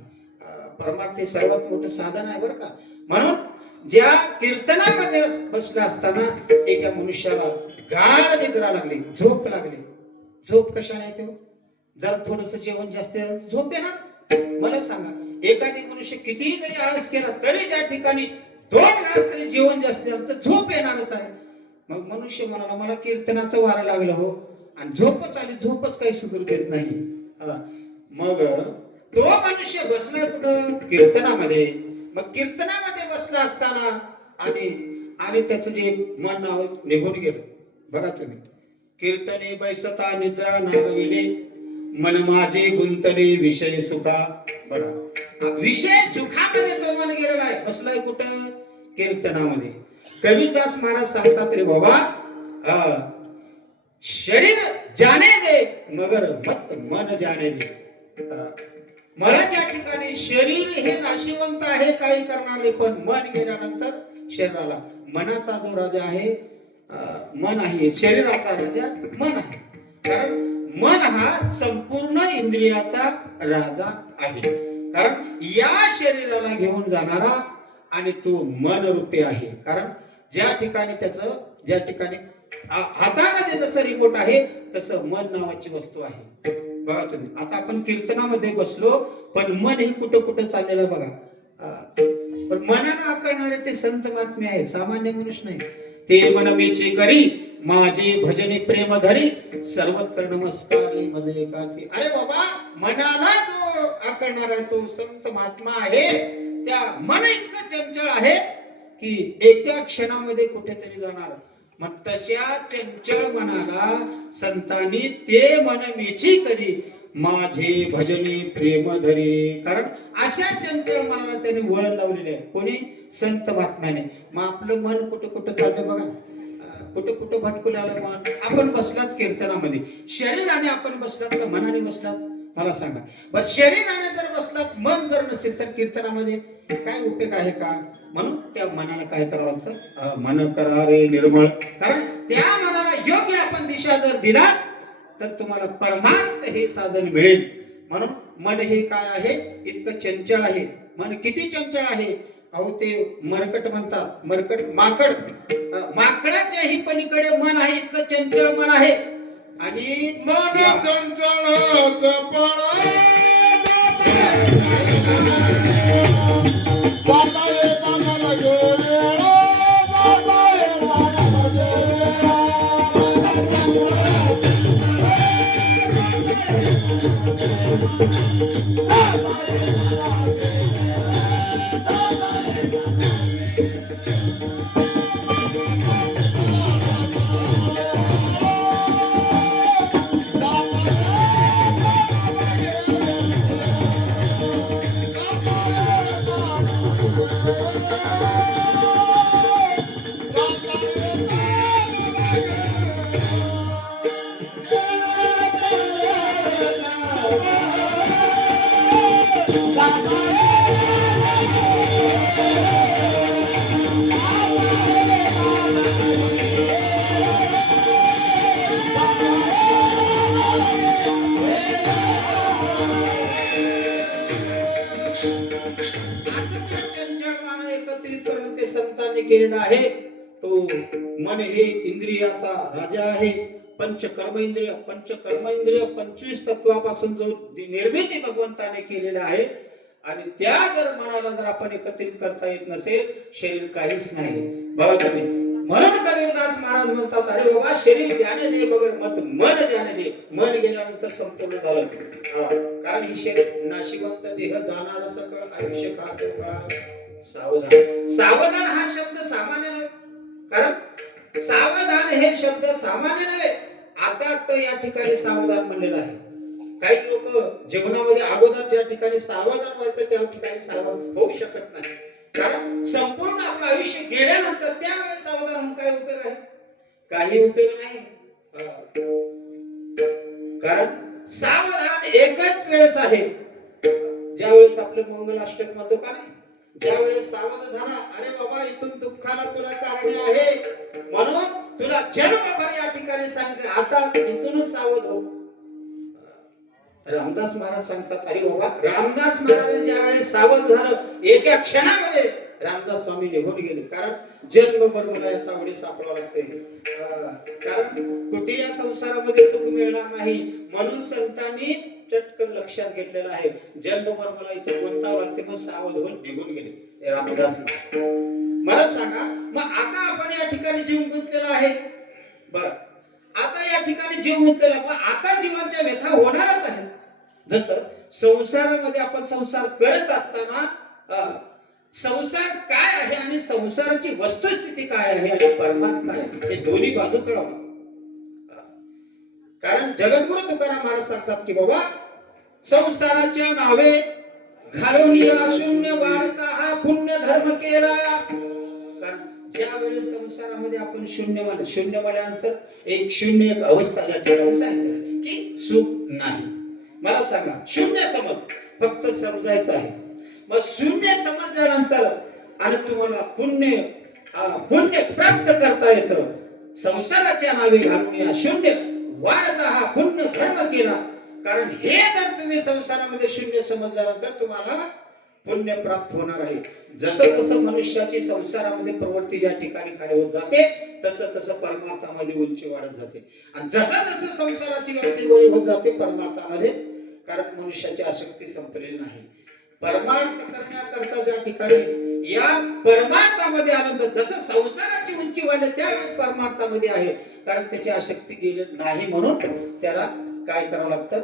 परमार्थ हे सर्वात मोठं साधन आहे बरं का. म्हणून ज्या कीर्तनामध्ये बसला असताना एका मनुष्याला गाढ निद्रा लागली, झोप लागली. झोप कशाने येते? जरा थोडस जेवण जास्त झोप येणारच. मला सांगा एखादी मनुष्य कितीही जरी आळस केला तरी ज्या ठिकाणी 2 घास तरी जेवण जास्त झालं तर झोप येणारच आहे. मग मनुष्य म्हणाला मला कीर्तनाचं वारा लागलं हो आणि झोपच आली, झोपच काही सुधरू देत नाही. मग तो मनुष्य बसला कुठं? कीर्तनामध्ये. मग कीर्तनामध्ये बसला असताना आणि त्याचं जे मन निघून गेलं. बघा तुम्ही कीर्तने बैसता निद्रा नागविले मन माझे गुंतले विषय सुखा. बघा विषय सुखामध्ये तो मन गेलेला आहे. बसलाय कुठं? कीर्तनामध्ये. कबीरदास महाराज सांगतात रे बाबा शरीर जाने दे मगर मत मन जाने दे. मला ज्या ठिकाणी शरीर हे नाशिवंत आहे काही करणार नाही, पण मन गेल्यानंतर शरीराला. मनाचा जो राजा आहे मन आहे, शरीराचा राजा मन आहे. कारण मन हा संपूर्ण इंद्रियाचा राजा आहे. कारण या शरीराला घेऊन जाणारा आणि तो मन रूपी आहे. कारण ज्या ठिकाणी हातामध्ये जसं रिमोट आहे तसं मन नावाची वस्तू आहे. बघा तुम्ही आता आपण कीर्तनामध्ये बसलो पण मन हे कुठं कुठं चाललेलं बघा. पण मनाला आकळणारे ते संत महात्मे आहे, सामान्य मनुष्य नाही. ते मन मेचे करी माझे भजनी प्रेम धरी सर्वत्र नमस्कारी मजे गाती. अरे बाबा मनाला जो आकळणारा तो संत महात्मा आहे. त्या मन इतकं चंचल आहे की एका क्षणामध्ये कुठेतरी जाणार. मग तशा चंचल मनाला संतांनी ते मन मेची करी माझे भजनी प्रेम धरी. कारण अशा चंचल मनाला त्यांनी वळण लावलेले आहे. कोणी? संत महात्म्याने. मग आपलं मन कुठं कुठं चाललं बघा, कुठं कुठं भटकू लागलं मन. आपण बसलात कीर्तनामध्ये, शरीराने आपण बसलात का मनाने बसलात? मला सांगा. पण शरीराने जर बसलात, मन जर नसेल तर कीर्तनामध्ये काय उपयोग आहे का? म्हणून त्या मनाला काय करावं लागतं? मन करा रे निर्मळ. कारण त्या मनाला योग्य आपण दिशा जर दिला तर तुम्हाला परमार्थ हे साधन मिळेल. म्हणून मन हे काय आहे? इतकं चंचल आहे. मन किती चंचल आहे? अहो ते मरकट म्हणतात, मरकट माकड, माकडाच्या ही पलीकडे मन आहे, इतकं चंचल मन आहे. आणि मन चंचळ चपळ जाताये कामाला गेले, जाताये कामाला गेले. एकत्रित करून ते संतांनी केलेलं आहे. तो मन हे इंद्रियाचा राजा आहे. पंचकर्मेंद्रिय 25 तत्वापासून जो निर्मिती भगवंताने केलेला आहे. आणि त्या जर मनाला जर आपण एकत्रित करता येत नसेल, शरीर काहीच नाही. बघा तुम्ही, म्हणून कबीरदास महाराज म्हणतात, अरे बाबा शरीर जाने दे मगर मत मन जाने दे. मन गेल्यानंतर संपूर्ण झालं. कारण ही शरीर नाशिवंत देह जाणार सकळ आयुष्य खाते काळ सावधान. सावधान हा शब्द सामान्य नव्हे. कारण सावधान हे शब्द सामान्य नव्हे. आता तर या ठिकाणी सावधान म्हणलेलं आहे. काही लोक जीवनामध्ये अगोदर ज्या ठिकाणी सावधान व्हायचं त्या ठिकाणी सावधान होऊ शकत नाही. कारण संपूर्ण आपलं आयुष्य गेल्यानंतर त्यावेळेस सावधान होऊन काय उपयोग आहे? काही उपयोग नाही. कारण सावधान एकच वेळेस आहे, ज्या वेळेस आपलं मंगलाष्टक म्हणतो का नाही, ज्यावेळेस सावध झाला, अरे बाबा इथून दुःखाला तुला कारणे आहे म्हणून तुला जन्मभर या ठिकाणी सांगितले, आता इथूनच सावध हो. रामदास महाराज सांगतात, अरे बाबा रामदास महाराज ज्यावेळेस सावध झालं, एका क्षणामध्ये रामदास स्वामी निघून गेले. कारण जन्मभर मला या तावडी सापडावं लागते. कारण कुठे या संसारामध्ये सुख मिळणार नाही. म्हणून संतांनी चटकन लक्षात घेतलेलं आहे, जन्मभर मला इथे गुंतावं लागते, मग सावध होऊन निघून गेले रामदास. मला सांगा, मग आता आपण या ठिकाणी जीव गुंतलेला आहे. बर, आता या ठिकाणी जीव गुंतलेला, मग आता जीवांच्या व्यथा होणारच आहे. जसं संसारामध्ये आपण संसार करत असताना संसार काय आहे आणि संसाराची वस्तुस्थिती काय आहे आणि परमात्मा काय आहे, हे दोन्ही बाजू कळावं. कारण जगद्गुरु तुकाराम महाराज सांगतात की बाबा, संसाराच्या नावे घालून शून्य वाढता हा पुण्य धर्म केला. कारण ज्या वेळेस संसारामध्ये आपण शून्य मानल्यानंतर एक शून्य एक अवस्था ज्या ठिकाणी सांगितली की सुख नाही. मला सांगा, शून्य समज फक्त समजायचं आहे. मग शून्य समजल्यानंतर आणि तुम्हाला पुण्य प्राप्त करता येतं. संसाराच्या नावे घालून या शून्य वाढता हा पुण्य धर्म केला. कारण हे जर तुम्ही संसारामध्ये शून्य समजल्यानंतर तुम्हाला पुण्य प्राप्त होणार आहे. जसं तसं मनुष्याची संसारामध्ये प्रवृत्ती ज्या ठिकाणी खाली होत जाते, तसं तसं परमार्थामध्ये उंची वाढत जाते. आणि जसं जसं संसाराची व्याप्ती गोळी होत जाते परमार्थामध्ये, कारण मनुष्याची आसक्ती संपलेली नाही. परमार्थ करण्याकरता ज्या ठिकाणी या परमार्थामध्ये आनंद, जसं संसाराची उंची वाढली त्यावेळेस परमार्थामध्ये आहे. कारण त्याची आसक्ती गेली नाही, म्हणून त्याला काय करावं लागतं?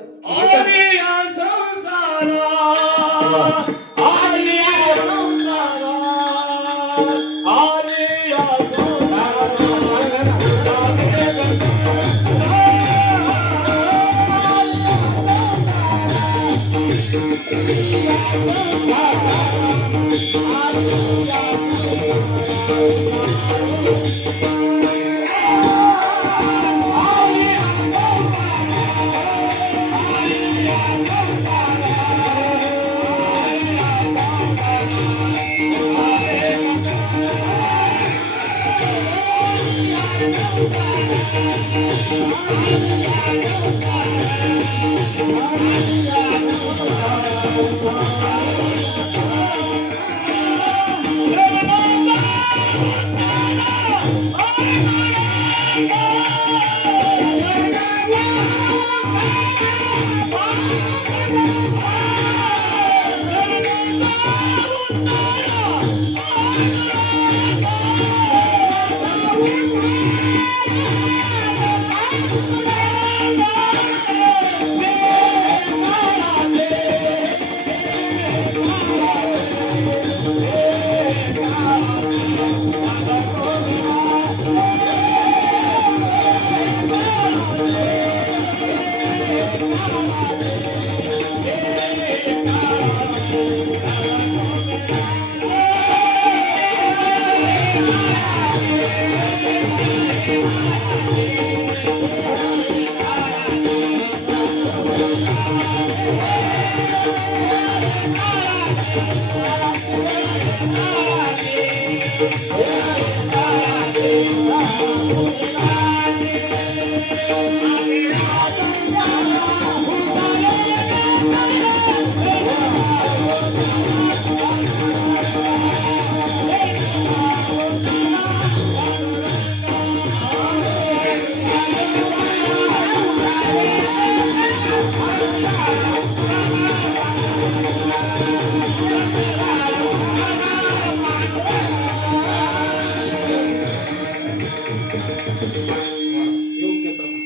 योग्य प्रमाण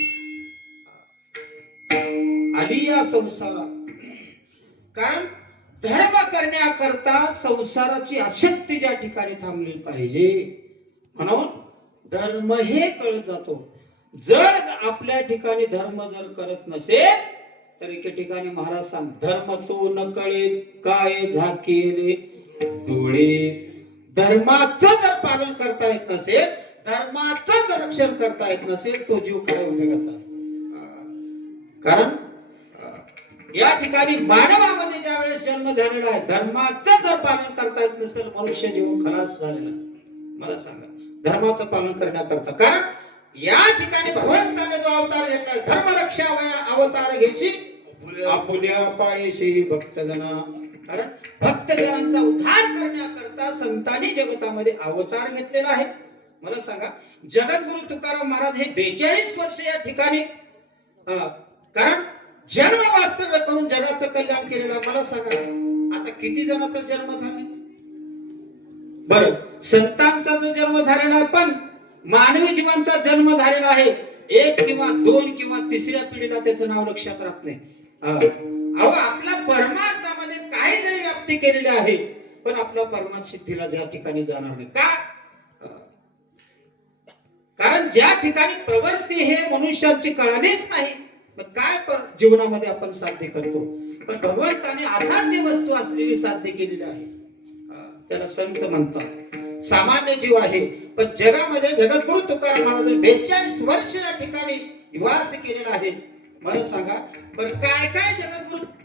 आली या संसारात, कारण धर्म करण्याकरता संसाराची आसक्ती ज्या ठिकाणी थांबली पाहिजे, म्हणून धर्म हे कळत जातो. जर आपल्या ठिकाणी धर्म जर करत नसेल तर एके ठिकाणी महाराज सांग, धर्म तो न कळे काय झाकेले डोळे. धर्माचं जर पालन करता येत नसेल, धर्माचं जर रक्षण करता येत नसेल, तो जीव काय उपयोगाचा. कारण या ठिकाणी मानवामध्ये ज्या वेळेस जन्म झालेला आहे, धर्माचं जर पालन करता येत नसेल, मनुष्य जीव खलास झालेला. मला सांगा, धर्माचं पालन करण्याकरता, कारण या ठिकाणी भगवंताने जो अवतार घेतला, धर्मरक्षावया अवतार घेशी आपुल्या पाळीशी भक्तजना. कारण भक्तजनांचा उद्धार करण्याकरता संतांनी जगतामध्ये अवतार घेतलेला आहे. मला सांगा, जगद्गुरु तुकाराम महाराज हे 42 वर्ष या ठिकाणी कारण जन्म वास्तव्य करून जगाचं कल्याण केलेलं. मला सांगा, आता किती जणांचा जन्म झाला बरं. संतांचा जो जन्म झालेला आहे, पण मानवी जीवांचा जन्म झालेला आहे. 1 किंवा 2 किंवा 3ऱ्या पिढीला त्याचं नाव लक्षात राहत नाही. अहो, आपला परमार्थामध्ये काही जरी व्याप्ती केलेली आहे, पण आपला परमार्थ सिद्धीला ज्या ठिकाणी जाणार नाही. का? कारण ज्या ठिकाणी प्रवृत्ती हे मनुष्याची कळालीच नाही, काय जीवनामध्ये आपण साध्य करतो. पण भगवंताने असाध्य वस्तू असलेली साध्य केलेली आहे. त्याला संत म्हणतात. सामान्य जीव आहे, पण जगामध्ये जगद्गुरु तुकाराम महाराज 42 वर्ष या ठिकाणी निवास केलेला आहे. मला सांगा बरं, काय काय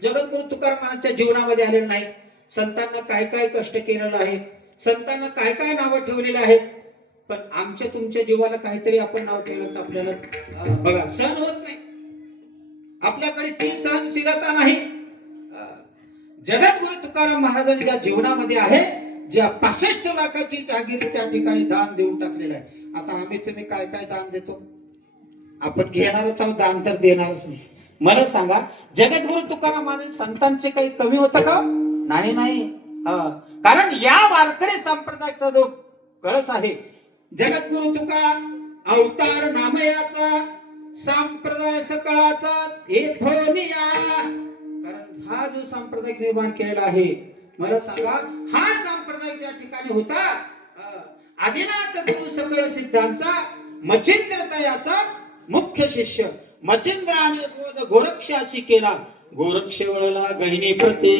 जगद्गुरु तुकाराम महाराजच्या जीवनामध्ये आलेलं नाही. संतांना काय काय कष्ट केलेलं आहे, संतांना काय काय नावं ठेवलेलं आहे. पण आमच्या तुमच्या जीवाला काहीतरी आपण नाव ठेवलं तर आपल्याला बघा सहन होत नाही. आपल्याकडे ती सहनशीलता नाही. जगद्गुरु तुकाराम महाराजांनी ज्या जीवनामध्ये आहे, ज्या 65 लाखाची जागीर त्या ठिकाणी दान देऊन टाकलेलं आहे. आता आम्ही तुम्ही काय काय दान देतो? आपण घेणारच आहोत, दान तर देणारच नाही. मला सांगा, जगद्गुरु तुकाराम महाराज संतांचे काही कमी होतं का? नाही नाही. कारण या वारकरी संप्रदायाचा जो कळस आहे, जगद्गुरु तुका अवतार नामयाचा संप्रदाय सकळाचा एथोनिया. कारण हा जो संप्रदाय निर्माण केलेला आहे, मला सांगा, हा संप्रदाय ज्या ठिकाणी होता, आदिनाथ गुरु सकळ सिद्धांचा मच्छिंद्रतयाचा मुख्य शिष्य मच्छिंद्राने बोध गोरक्षाशी केला. गोरक्ष वळला गहिनी प्रते,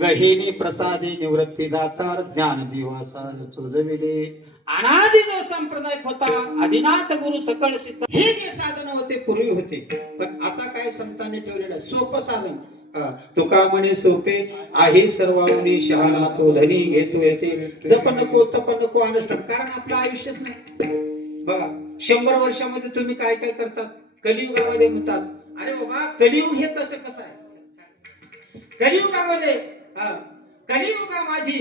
गहिनी प्रसादे निवृत्ती दातार ज्ञान दिवासा चोजविले. अनादि जो संप्रदाय होता, आदिनाथ गुरु सकळ सिद्ध, हे जे साधन होते पूर्वी होते. पण आता काय संतांनी ठेवलेलं सोपं साधन. तुका म्हणे सोपे आहे सर्वांनी, शहाणा तो धनी घेतो येते. जप नको तप नको अनुष्ठान, कारण आपलं आयुष्यच नाही. बघा 100 वर्षामध्ये तुम्ही काय काय करतात, कलियुगामध्ये म्हणतात अरे बाबा कलियुग हे कसं आहे कलियुगामध्ये कलियुगा माझी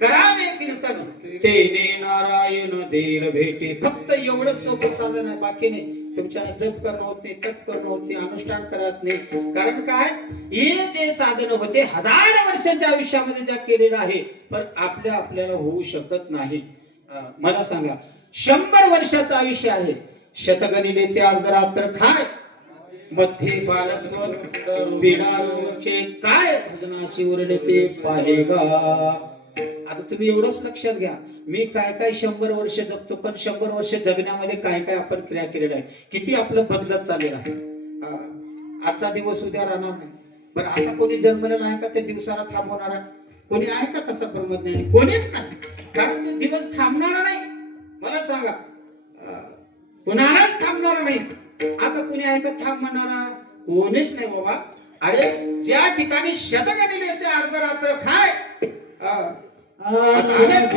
करावे कीर्तन तेने नारायण देण भेटे. फक्त एवढं सोपं साधन आहे, बाकी नाही. तुमच्याला जप करणं होत नाही, तप करणं होत नाही, अनुष्ठान करत नाही. कारण काय हे जे साधन होते हजार वर्षाच्या आयुष्यामध्ये ज्या केलेलं आहे पण आपल्याला होऊ शकत नाही. मला सांगा 100 वर्षाचं आयुष्य आहे, शतगणिले ते अर्धरात्र खाय मध्ये बालत्व बिडाचे काय भजनाशी उरले ते पाहेगा. आता तुम्ही एवढंच लक्षात घ्या, मी काय 100 वर्ष जगतो पण 100 वर्ष जगण्यामध्ये काय आपण क्रिया केलेल्या आहे, किती आपलं बदलत चाललेलं आहे. आजचा दिवस उद्या राहणार नाही. बरं असा कोणी जन्मलेला आहे का त्या दिवसाला थांबवणारा? कोणी आहे का तसा ब्रह्मज्ञानी? कोणीच नाही. कारण तो दिवस थांबणारा नाही. मला सांगा कुणालाच थांबणारा नाही. आता कोणी आहे का थांबणारा? कोणीच नाही बाबा. अरे ज्या ठिकाणी शतगणिले ते अर्धरात्र खाय आता अनेक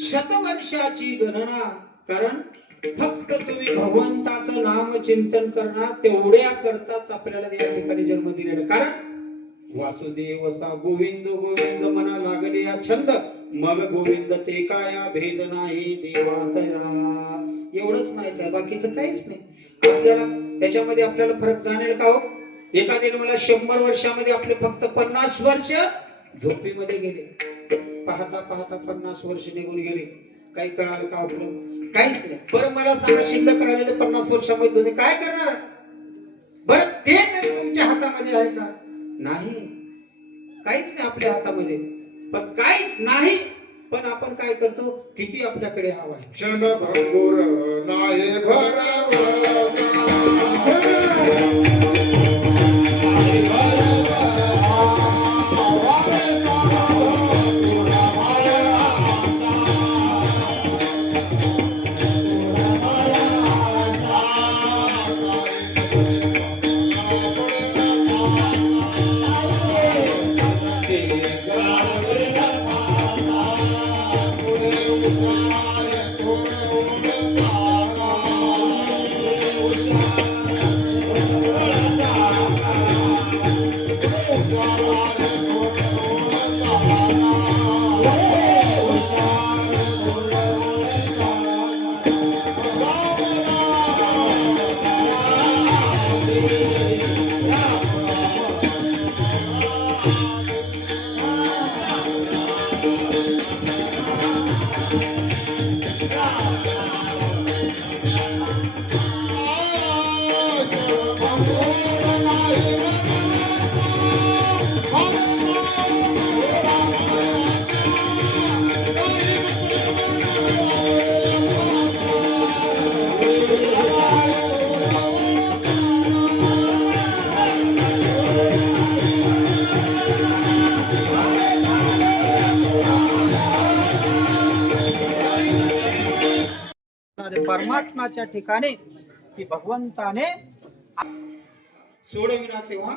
शतवर्षाची गणना. कारण फक्त तुम्ही भगवंताचं नाम चिंतन करणार तेवढ्या करताच आपल्याला या ठिकाणी जन्म दिलेला. कारण वासुदेव वसा गोविंद गोविंद मना लागले या छंद मग गोविंद ते काया भेद नाही देवातया. एवढंच म्हणायचं आहे, बाकीचं काहीच नाही. आपल्याला त्याच्यामध्ये आपल्याला फरक जाणेल का हो? एखाद्याने मला 100 वर्षामध्ये आपले फक्त 50 वर्ष झोपीमध्ये गेले. पाहता पाहता 50 वर्ष निघून गेले. काही कळालं का आपलं? काहीच नाही. बरं मला सांगा शिल्लक राहिलेले 50 वर्षामध्ये तुम्ही काय करणार? बरं ते तरी तुमच्या हातामध्ये आहे का? नाही. काहीच नाही आपल्या हातामध्ये. पण काहीच नाही पण आपण काय करतो? किती आपल्याकडे हवा आहे. क्षण भंगुर नाही भरवसा परमात्माच्या ठिकाणी की भगवंताने सोडविना तेव्हा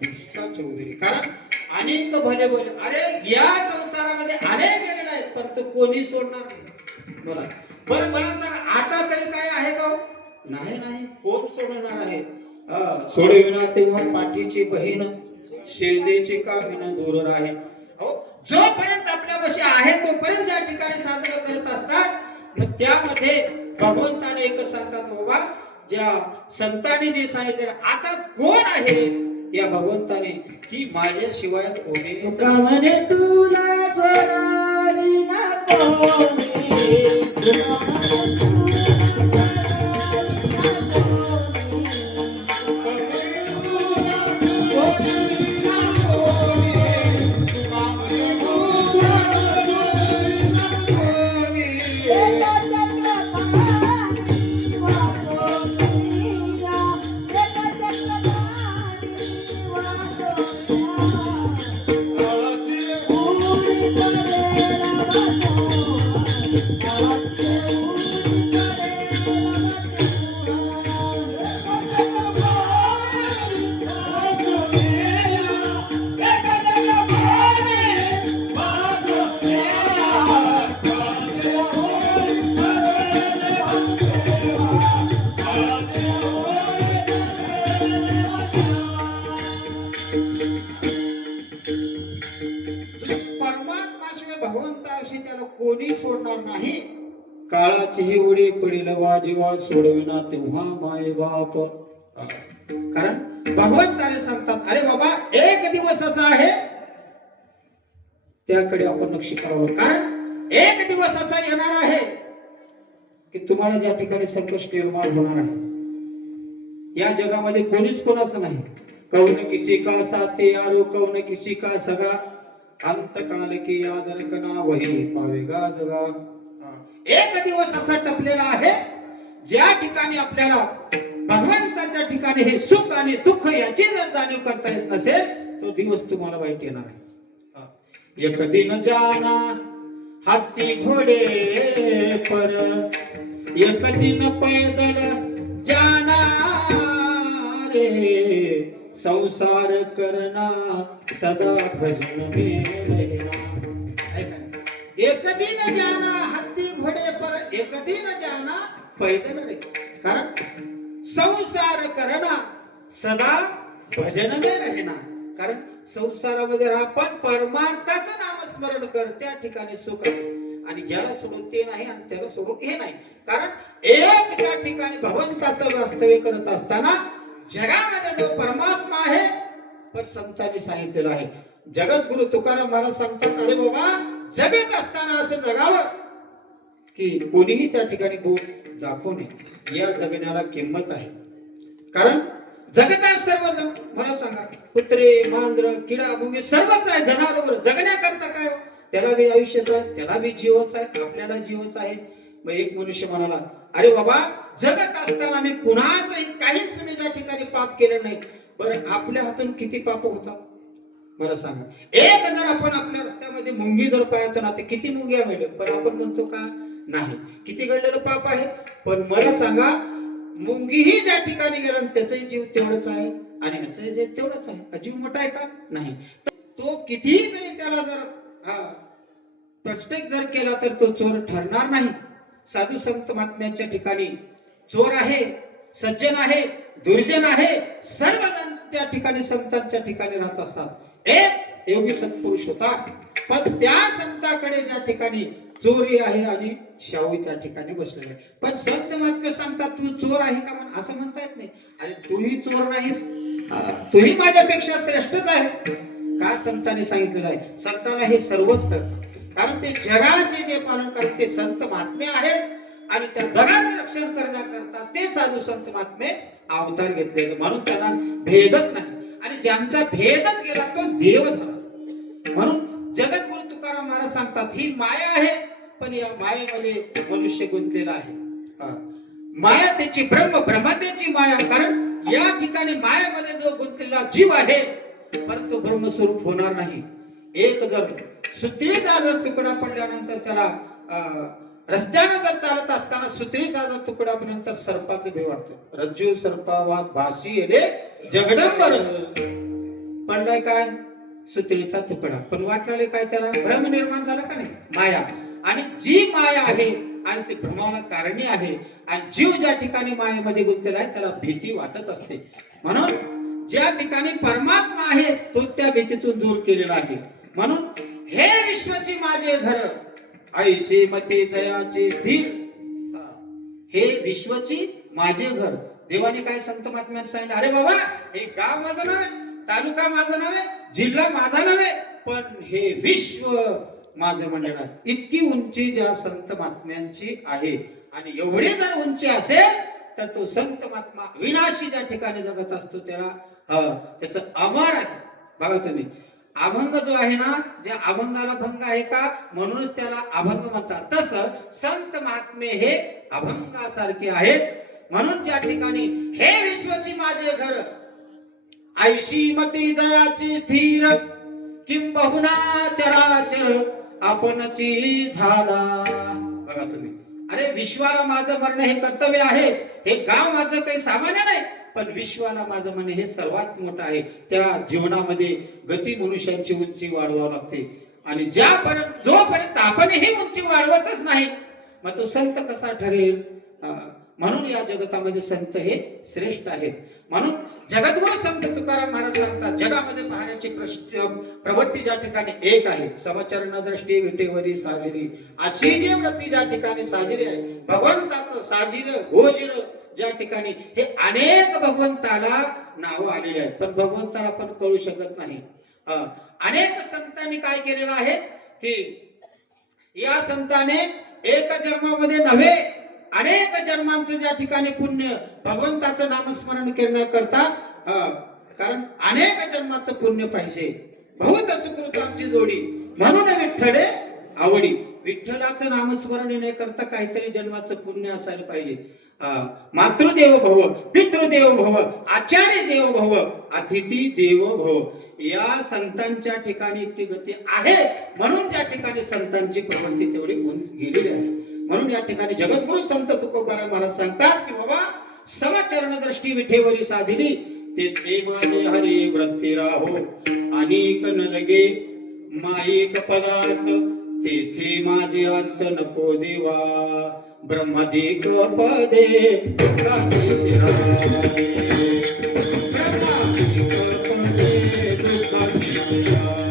भिक्षा चौधरी. कारण अनेक भले भले अरे या संसारामध्ये अनेक गेलेले आहेत पण तो कोणी सोडणार नाही. बोला बरं मला सांगा आता तरी काय आहे का? नाही. कोण सोडणार आहे? सोडविना तेव्हा पाठीची बहीण शेजेची का विन दूर राहे. अहो, जोपर्यंत आपल्यापाशी आहे तोपर्यंत ज्या ठिकाणी साधना करत असतात मग त्यामध्ये भगवंताने एक सांगतात बाबा ज्या संतांनी जे सांगितले आता कोण आहे या भगवंताने की माझ्याशिवाय कोणीच नाही. म्हणे तुला जोडावी ना परमात्माशिवाय भगवंताविषयी त्याला कोणी सोडणार नाही. काळाचीही उडी पडेल वाजीवा सोडविना तेव्हा माय बाप. कारण भगवंताने सांगतात अरे बाबा एक दिवस असा आहे त्याकडे आपण लक्ष करावं. कारण एक दिवस असा येणार आहे की तुम्हाला ज्या ठिकाणी संकट निर्माण होणार आहे. या जगामध्ये कोणीच कोणाचं नाही. कौन किसी का साथे यारो कौन किसी का सगा अंत काल की याद रखना वही पावेगा जगा. एक दिवस असा टपलेला आहे ज्या ठिकाणी आपल्याला भगवंताच्या ठिकाणी हे सुख आणि दुःख याची जर जाणीव करता येत नसेल तो दिवस तुम्हाला वाईट येणार आहे. एक दिन जाना हाथी घोडे पर एक दिन पैदल जाना रे संसार करना सदा भजन में रहना. एक दिन जाना हाथी घोडे पर एक दिन जाना पैदल रे. कारण संसार करना सदा भजन में रहना. कारण संसारामध्ये राहा पण परमार्थाचं नामस्मरण कर त्या ठिकाणी सुख आहे. आणि ज्याला सोडून ते नाही आणि त्याला सोडून हे नाही. कारण एक त्या ठिकाणी भगवंताचं वास्तव्य करत असताना जगामध्ये जो परमात्मा आहे पण संतांनी सांगितलेलं आहे. जगद्गुरु तुकाराम महाराज सांगतात अरे बाबा जगत असताना असं जगावं की कोणीही त्या ठिकाणी बोट दाखवू नये. या जगण्याला किंमत आहे. कारण जगतात सर्वजण मला सांगा कुत्रे मांजर किडा मुंगी सर्वच आहे. जनावर जगण्याकरता काय त्याला बी आयुष्याच आहे त्याला बी जीवच आहे आपल्याला जीवच आहे. मग एक मनुष्य म्हणाला अरे बाबा जगत असताना मी कुणाचंही काहीच मी ज्या ठिकाणी पाप केलं नाही. बरं आपल्या हातून किती पाप होतात बरं सांगा. एक जर आपण आपल्या रस्त्यामध्ये मुंगी जर पाहायचं ना तर किती मुंग्या मिळेल पण आपण म्हणतो का नाही. किती घडलेलं पाप आहे पण मला सांगा मुंगीही ज्या ठिकाणी गेला त्याचाही जीव तेवढंच आहे आणि ह्याचाही जीव तेवढंच आहे. जीव मोठा आहे का नाही. तो कितीही तरी त्याला जर प्रत्येक जर केला तर तो चोर ठरणार नाही. साधू संत महात्म्याच्या ठिकाणी चोर आहे सज्जन आहे दुर्जन आहे सर्वजण त्या ठिकाणी संतांच्या ठिकाणी राहत असतात. एक योगी सत्पुरुष होता पण त्या संताकडे ज्या ठिकाणी चोरी आहे आणि शाहू त्या ठिकाणी बसलेला आहे. पण संत महात्मे सांगतात तू चोर आहे का म्हण असं म्हणता येत नाही. अरे तूही चोर नाहीस तूही माझ्यापेक्षा श्रेष्ठच आहे. का संतांनी सांगितलेलं आहे. संतांना हे सर्वच करतात कारण ते जगाचे जे पालन करतात ते संत महात्मे आहेत आणि त्या जगाचे रक्षण करण्याकरता ते साधू संत महात्मे अवतार घेतलेले. म्हणून त्यांना भेदच नाही आणि ज्यांचा भेदच गेला तो देव झाला. म्हणून जगद्गुरु तुकाराम महाराज सांगतात ही माया आहे पण या मायेमध्ये मनुष्य गुंतलेला आहे. माया त्याची ब्रह्मतेची माया. कारण या ठिकाणी मायामध्ये जो गुंतलेला जीव आहे परंतु ब्रह्मस्वरूप होणार नाही. एक जर सुत्रीचा जर तुकडा पडल्यानंतर त्याला रस्त्याने जर चालत असताना सुत्रीचा जर तुकडा पडल्यानंतर सर्पाचं भीती वाटतं. रज्जू सर्पावात भासी येले जगडंबर. पडलाय काय सुत्रीचा तुकडा पण वाटलेले काय त्याला भ्रम निर्माण झाला का नाही माया. आणि जी माया आहे आणि ती भ्रमाला कारणी आहे आणि जीव ज्या ठिकाणी मायेमध्ये गुंतलेला आहे त्याला भीती वाटत असते. म्हणून ज्या ठिकाणी परमात्मा आहे तो त्या भीतीतून दूर केलेला आहे. म्हणून हे विश्वाची माझे घर ऐशी मते जयाचे स्थिर. हे विश्वाची माझे घर. देवाने काय संत महात्म्याने सांगितलं, अरे बाबा हे गाव माझं नव्हे, तालुका माझा नव्हे, जिल्हा माझा नव्हे, पण हे विश्व माझं मंडळ आहे. इतकी उंची ज्या संत महात्म्यांची आहे. आणि एवढी जर उंची असेल तर तो संत महात्मा विनाशी ज्या ठिकाणी जगत असतो त्याला त्याचं अमर आहे. बघा तुम्ही, अभंग जो आहे ना, ज्या अभंगाला भंग आहे का म्हणूनच त्याला अभंग म्हणतात. तसं संत महात्मे हे अभंगासारखे आहेत. म्हणून ज्या ठिकाणी हे विश्वाची माझे घर ऐशी मती जयाची स्थिर किंबहुना चराचर आपणची झाला. बघा तुम्ही, अरे विश्वाला माझं म्हणणं हे कर्तव्य आहे. हे गाव माझं काही सामान्य नाही, पण विश्वाला माझं म्हणणं हे सर्वात मोठं आहे. त्या जीवनामध्ये गती मनुष्यांची उंची वाढवावी लागते. आणि जोपर्यंत आपण ही उंची वाढवतच नाही, मग तो संत कसा ठरेल? म्हणून या जगतामध्ये संत हे श्रेष्ठ आहेत. म्हणून जगद्गुरु संत तुकाराम महाराज सांगतात, जगामध्ये पाहण्याची प्रवृत्ती ज्या ठिकाणी एक आहे, समचरण दृष्टी विटेवरी साजिरी. अशी जी वृत्ती ज्या ठिकाणी साजिरी आहे, भगवंताचं साजिर गोजिर ज्या ठिकाणी, हे अनेक भगवंताला नावं आलेली आहेत, पण भगवंताला आपण कळू शकत नाही. अनेक संतांनी काय केलेलं आहे की या संताने एक जन्मामध्ये नव्हे, अनेक जन्मांचं ज्या ठिकाणी पुण्य भगवंताचं नामस्मरण करण्याकरता, कारण अनेक जन्माचं पुण्य पाहिजे. बहुत सुकृतांची जोडी म्हणून विठ्ठले आवडी. विठ्ठलाचं नामस्मरण येण्याकरता काहीतरी जन्माचं पुण्य असायला पाहिजे. मातृदेव भव, पितृदेव भव, आचार्य देव भव, अतिथी देव भव. या संतांच्या ठिकाणी इतकी गती आहे. म्हणून त्या ठिकाणी संतांची प्रवृत्ती तेवढी उंच गेलेली आहे. म्हणून या ठिकाणी जगद्गुरु संत तुकोबाराम महाराज सांगतात की बाबा समचरण दृष्टी विठेवरी साजिली, ते माझे हरी वृत्ती राहो. अनेक न लगे माईक पदार्थ, तेथे माझे अंत नको देवा. ब्रह्मादिक पदे दुःखाचे शिरावे, ब्रह्मादिक पदे दुःखाचे शिरावे.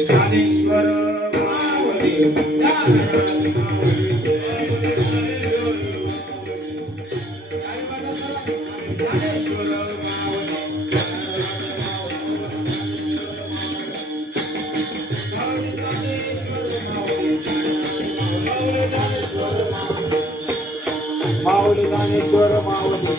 ज्ञानेश्वर माऊली, ज्ञानेश्वर माऊली, ज्ञानेश्वर माऊली.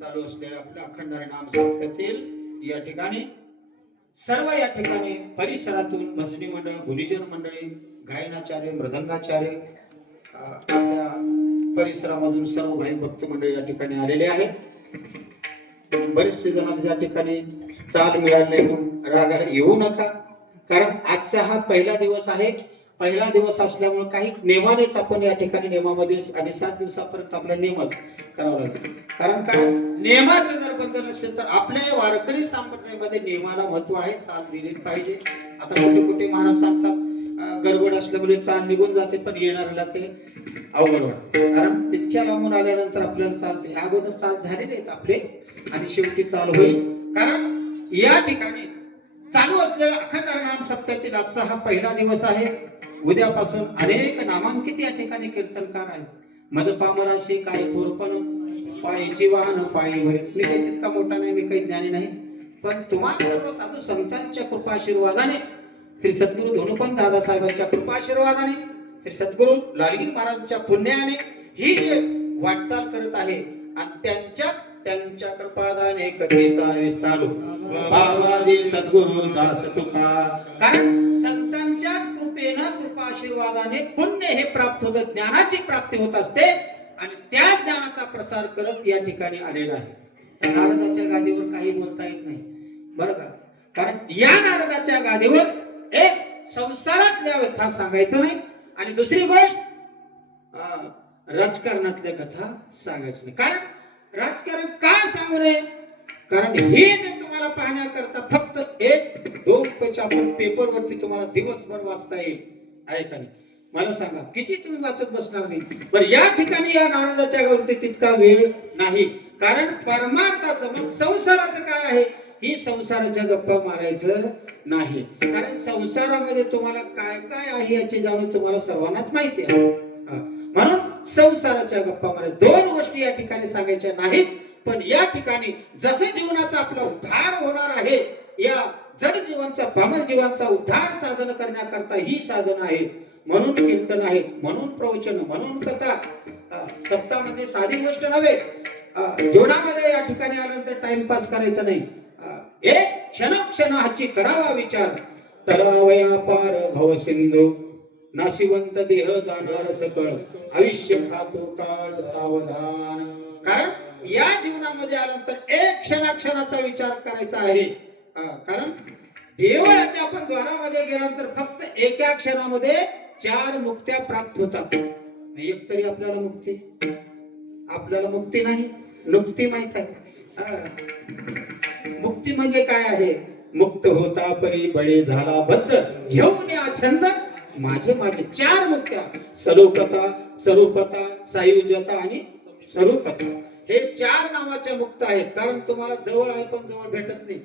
चालू असलेल्या आपल्या अखंड नाम संख्येतील या ठिकाणी सर्व या ठिकाणी परिसरातून भजनी मंडळ, गुणीजन मंडळी, गायनाचार्य, मृदंगाचार्य, आपल्या परिसरामधून सर्व भाई भक्त मंडळी या ठिकाणी आलेले आहेत. बरेचसे जणांना या ठिकाणी चाल मिळाली नाही म्हणून रागाला येऊ नका, कारण आजचा हा पहिला दिवस आहे. पहिला दिवस असल्यामुळे काही नेमानेच आपण या ठिकाणी नेमामध्ये आणि 7 दिवसापर्यंत आपला नेमच करावा लागेल. कारण काय, नेमाचं जर बंधन असेल तर आपल्या वारकरी संप्रदायामध्ये नेमाला महत्व आहे, चाल दिली पाहिजे. आता कुठे कुठे महाराज सांगतात गडबड असल्यामुळे चाल निघून जाते, पण येणाऱ्याला ते अवघड वाटते. कारण तितक्या लांबून आल्यानंतर आपल्याला चालते, अगोदर चाल झाले नाहीत आपले आणि शेवटी चाल होईल. कारण या ठिकाणी चालू असलेला अखंड नाम सप्ताहातील आजचा हा पहिला दिवस आहे. उद्यापासून अनेक नामांकित या ठिकाणी कीर्तनकार आहेत. माझं पामराशी काय थोरपण पायची वाहन पायी भरे. मी काही तितका मोठा नाही, मी काही ज्ञानी नाही, पण तुम्हाला सर्व साधू संतांच्या कृपा आशीर्वादाने, श्री सद्गुरु धोंडोपंत दादासाहेबांच्या कृपा आशीर्वादाने, श्री सद्गुरु लालगिरी महाराजांच्या पुण्याने ही जे वाटचाल करत आहे आणि त्यांच्या कृपादाने कथेचा विस्तार बाबाजी सद्गुरु दास तुका. कारण संतांच्याच कृपेनं कृपा आशीर्वादाने पुण्य हे प्राप्त होतं, ज्ञानाची प्राप्ती होत असते आणि त्या ज्ञानाचा प्रसार करत या ठिकाणी आलेला आहे. नारदाच्या गादीवर काही बोलता येत नाही बरं का, कारण या नारदाच्या गादीवर एक संसारातल्या व्यथा सांगायचं नाही आणि दुसरी गोष्ट राजकारणातल्या कथा सांगायचं नाही. कारण राजकारण का सांगू नये, कारण हे जे तुम्हाला पाहण्याकरता फक्त 1-2 पेज आपण पेपरवरती तुम्हाला दिवसभर वाचता येईल, आहे का नाही? मला सांगा किती तुम्ही वाचत बसणार नाही. पण या ठिकाणी या नारदाच्या गावावरती तितका वेळ नाही, कारण परमार्थाचं मग संसाराचं काय आहे, ही संसाराच्या गप्पा मारायचं नाही. कारण संसारामध्ये तुम्हाला काय काय आहे याची जाणीव तुम्हाला सर्वांनाच माहिती आहे. म्हणून संसाराच्या गप्पा मारे 2 गोष्टी या ठिकाणी सांगायच्या नाहीत. पण या ठिकाणी जसं जीवनाचा आपला उद्धार होणार आहे, या जड जीवनाचा पामर जीवांचा उद्धार साधन करण्याकरता ही साधन आहेत. म्हणून कीर्तन आहेत, म्हणून प्रवचन, म्हणून कथा. सप्ताह म्हणजे साधी गोष्ट नव्हे. जीवनामध्ये या ठिकाणी आल्यानंतर टाइमपास करायचा नाही. एक क्षण हाची करावा विचार. तरावया पार भव सिंधू नाशिवंत देह जाणार सकळ, आयुष्य खातो काळ सावधान. कारण या जीवनामध्ये आल्यानंतर एक क्षणाचा विचार करायचा आहे. कारण देवळाच्या आपण द्वारामध्ये गेल्यानंतर फक्त एका क्षणामध्ये 4 मुक्त्या प्राप्त होतात. एक तरी आपल्याला मुक्ती नाही, नुक्ती माहित आहे. मुक्ती म्हणजे काय आहे, मुक्त होता परी बळे झाला बद्ध, घेऊन या छंद माझे 4 मुक्त्या. स्वरूपता सायुज्यता आणि स्वरूपता हे 4 नावाच्या मुक्त आहेत. कारण तुम्हाला जवळ आहे पण जवळ भेटत नाही.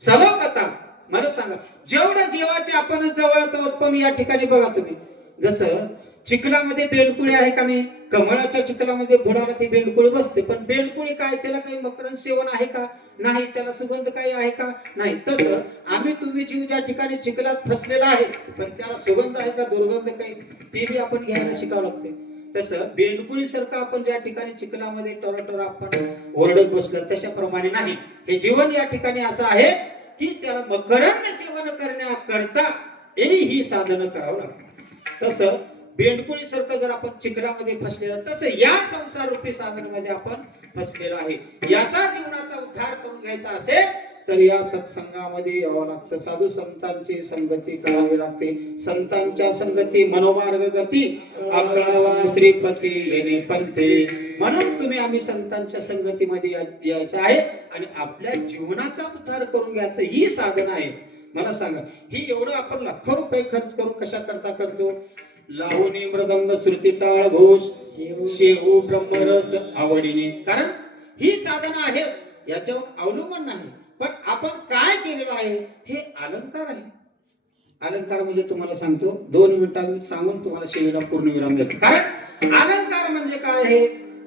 सलोकता मला सांगा, जेवढ्या जीवाचे आपण जवळच आहोत, पण या ठिकाणी बघा तुम्ही, जसं चिखलामध्ये बेंडकुळी आहे का नाही, कमळाच्या चिखलामध्ये बुडाला ती बेंडकुळी बसते, पण बेंडकुळी काय, त्याला काही मकरंद सेवन आहे का नाही, त्याला सुगंध काही आहे का नाही. तसं आम्ही तुम्ही जीव ज्या ठिकाणी चिखलात फसलेला आहे, पण त्याला सुगंध आहे का दुर्गंध काही, ते बी आपण घ्यायला शिकावं लागते. तसं बेंडकुळी सारखं आपण ज्या ठिकाणी चिखलामध्ये टोराटोरा आपण ओरडत बसलो तशाप्रमाणे नाही. हे जीवन या ठिकाणी असं आहे की त्याला मकरंद सेवन करण्याकरता ही साधनं करावं लागतात. तसं बेंडकुळी सारखं जर आपण चिखलामध्ये फसलेलं, तसं या संसार रूपी साधनामध्ये आपण फसलेला आहे. याचा जीवनाचा उद्धार करून घ्यायचा असेल तर या सत्संगामध्ये यावं लागतं. साधू संतांची संगती करावी लागते. संतांच्या संगती मनोमार्ग गती, आकळावा श्रीपती येणे पंथे. म्हणून आम्ही संतांच्या संगतीमध्ये यायचं आहे आणि आपल्या जीवनाचा उद्धार करून घ्यायचं ही साधन आहे. मला सांगा, ही एवढं आपण लाखो रुपये खर्च करून कशा करता करतो. लावणी मृदंग श्रुती टाळ घोष शेहू ब्रह्मरस आवडीने. कारण ही साधनं आहेत, याच्यावर अवलंबन नाही. पण आपण काय केलेलं आहे हे अलंकार आहे. अलंकार म्हणजे तुम्हाला सांगतो, 2 मिनिटांनी सांगून तुम्हाला शेवटला पूर्ण विराम द्यायचा. कारण अलंकार म्हणजे काय आहे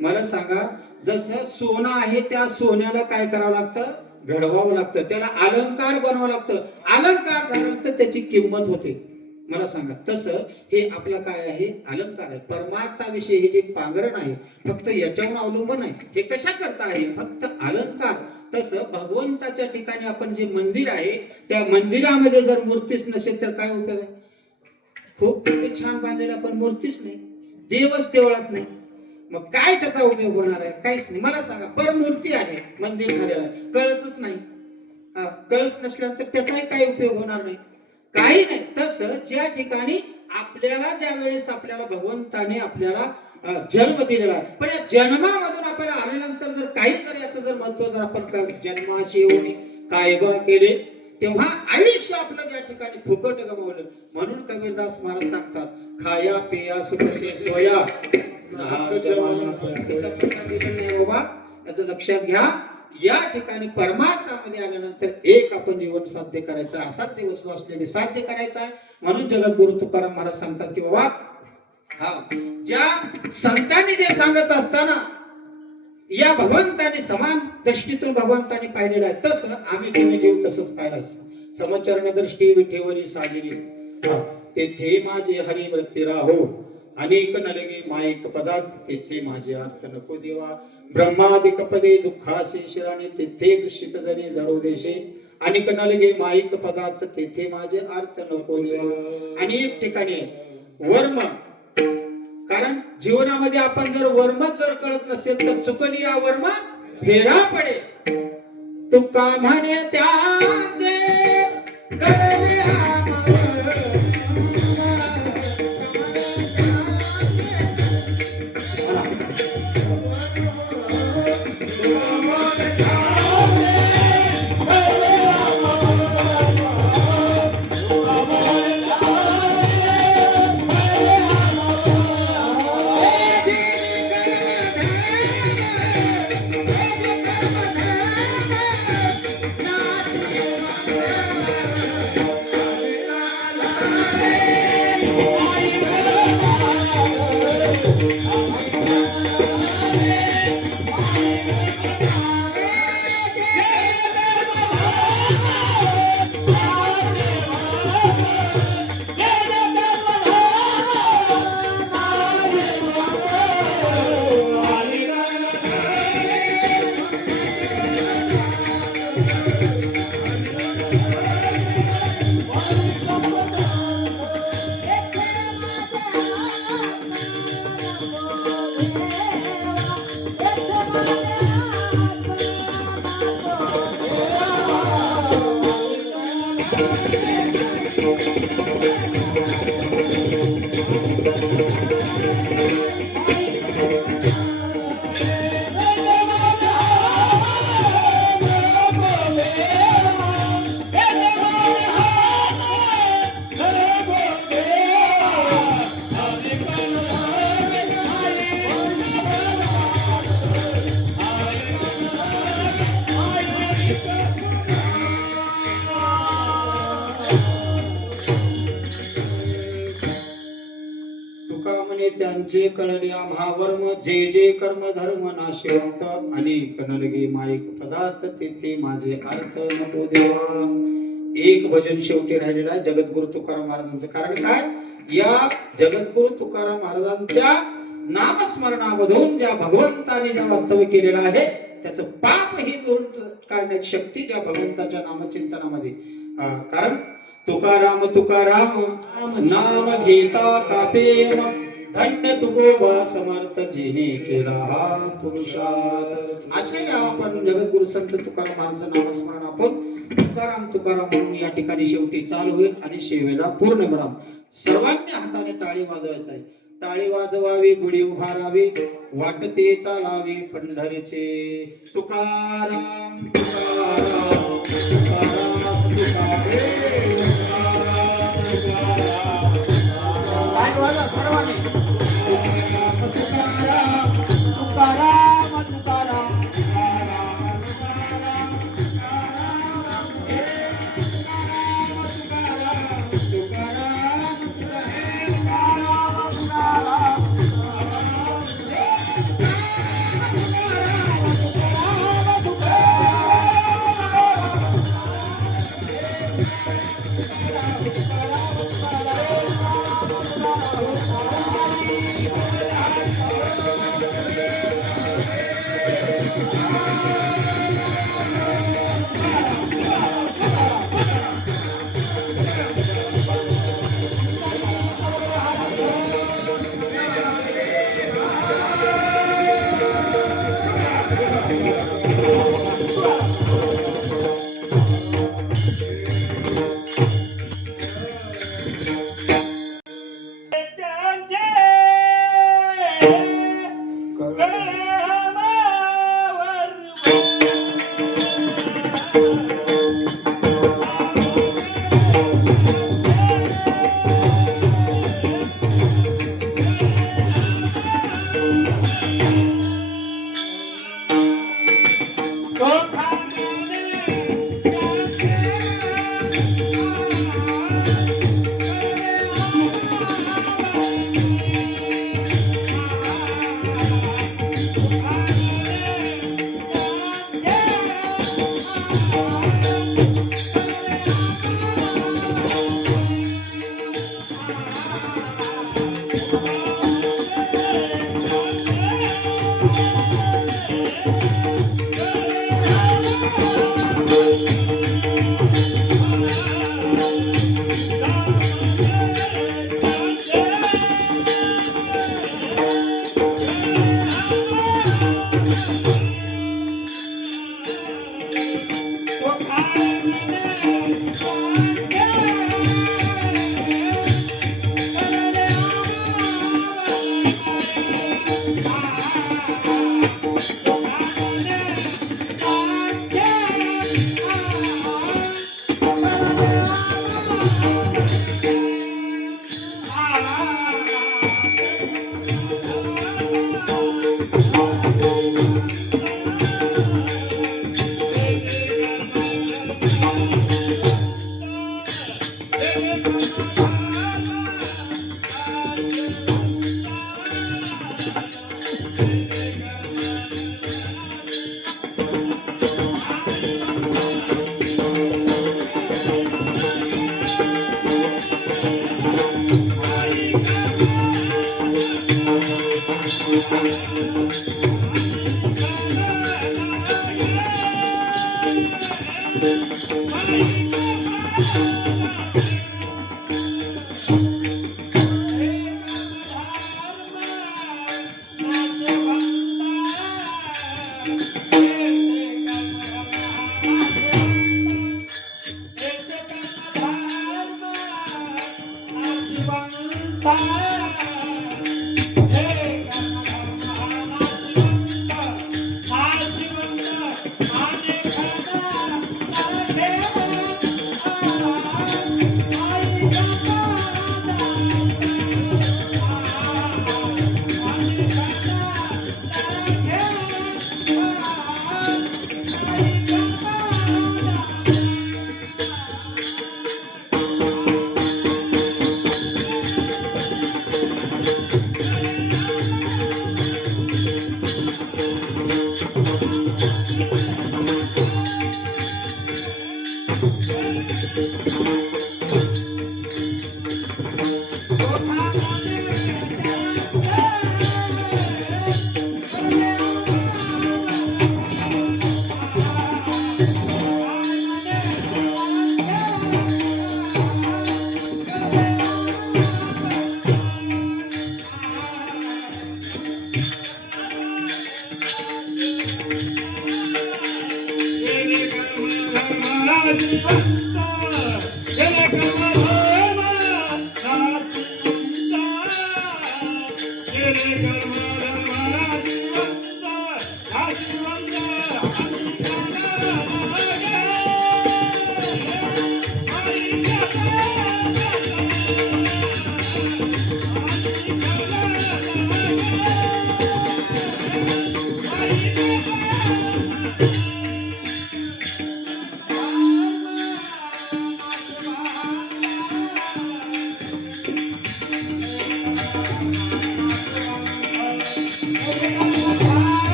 मला सांगा. जसं सोनं आहे, त्या सोन्याला काय करावं लागतं, घडवावं लागतं, त्याला अलंकार बनावं लागतं. अलंकार झाल्यानंतर त्याची किंमत होते. मला सांगा, तसं हे आपलं काय आहे, अलंकार आहे. परमार्थाविषयी हे जे पांघरण आहे फक्त याच्यावर अवलंबून आहे. हे कशा करता आहे, फक्त अलंकार. तसं भगवंताच्या ठिकाणी आपण जे मंदिर आहे, त्या मंदिरामध्ये जर मूर्तीच नसेल तर काय उपयोग आहे. खूप छान बांधलेला पण मूर्तीच नाही. देवच देवळात नाही, मग काय त्याचा उपयोग होणार आहे? काहीच नाही. मला सांगा, बरं मूर्ती आहे, मंदिर झालेलं आहे, कळसच नाही, कळस नसल्यानंतर त्याचाही काही उपयोग होणार नाही, काही नाही. तसं ज्या ठिकाणी आपल्याला ज्या वेळेस आपल्याला भगवंताने आपल्याला जन्म दिलेला आहे, पण या जन्मामधून आपल्याला आल्यानंतर जर काही जर याचं जर महत्व जर आपण कळत, जन्माशी येऊन काय बा केले, तेव्हा आयुष्य आपलं ज्या ठिकाणी फुकट गमावलं. म्हणून कबीरदास महाराज सांगतात, खाया पेया सुखसे सोया बाबा, याचं लक्षात घ्या. या ठिकाणी परमात्म्यामध्ये आल्यानंतर एक आपण जीवन साध्य करायचं, असाध्य वस्तू असलेले साध्य करायचं आहे. म्हणून जगद्गुरु तुकाराम महाराज सांगतात की बाबा, ज्या संतांनी जे सांगत असताना या भगवंताने समान दृष्टीतून भगवंताने पाहिलेलं आहे, तसं आम्ही तुम्ही जीव तसंच पाहिलं. समचरण दृष्टी विठेवरी साजिली, तेथे माझे हरिवृत्ती राहो, अनेक नलगे माईक पदार्थ, तेथे माझे अर्थ नको देवा. ब्रह्मादिक पदे दुःखाचे शिराने, तेथे दूषित जणी जळू देशे, अनेक नलगे माईक पदार्थ, तेथे माझे अर्थ नको देवा. अनेक ठिकाणी वर्म, कारण जीवनामध्ये आपण जर वर्मच जर कळत नसेल तर चुकली या वर्म फेरा पडे. तुका म्हणे त्याचे कळले त्यांचे कळले आम्हा वर्म, जे जे कर्म धर्म नाशवंत, अनेक नलगे माईक पदार्थ, तेथे माझे अर्थ नको देवा. एक भजन शेवटी राहिलेला आहे जगद्गुरु तुकाराम महाराजांचं. कारण काय, या जगद्गुरु तुकाराम महाराजांच्या नामस्मरणामधून ज्या भगवंताने ज्या वास्तव्य केलेलं आहे त्याचं पाप ही दूर करण्याची शक्ती ज्या भगवंताच्या नामचिंतनामध्ये. कारण तुकाराम तुकाराम नाम घेता कापे, धन्य तुकोबा समर्थ जिने केला हा पुरुषार्थ. असे आपण जगद्गुरु संत तुकाराम महाराजांचं नामस्मरण आपण तुकाराम तुकाराम म्हणून या ठिकाणी शेवटी चालू होईल आणि शेवेला पूर्ण विराम. सर्वांनी हाताने टाळी वाजवायचा आहे. टाळी वाजवावी, गुढी उभारावी, वाटते चालावी पंढरीचे. तुकाराम तुकाराम तुकाराम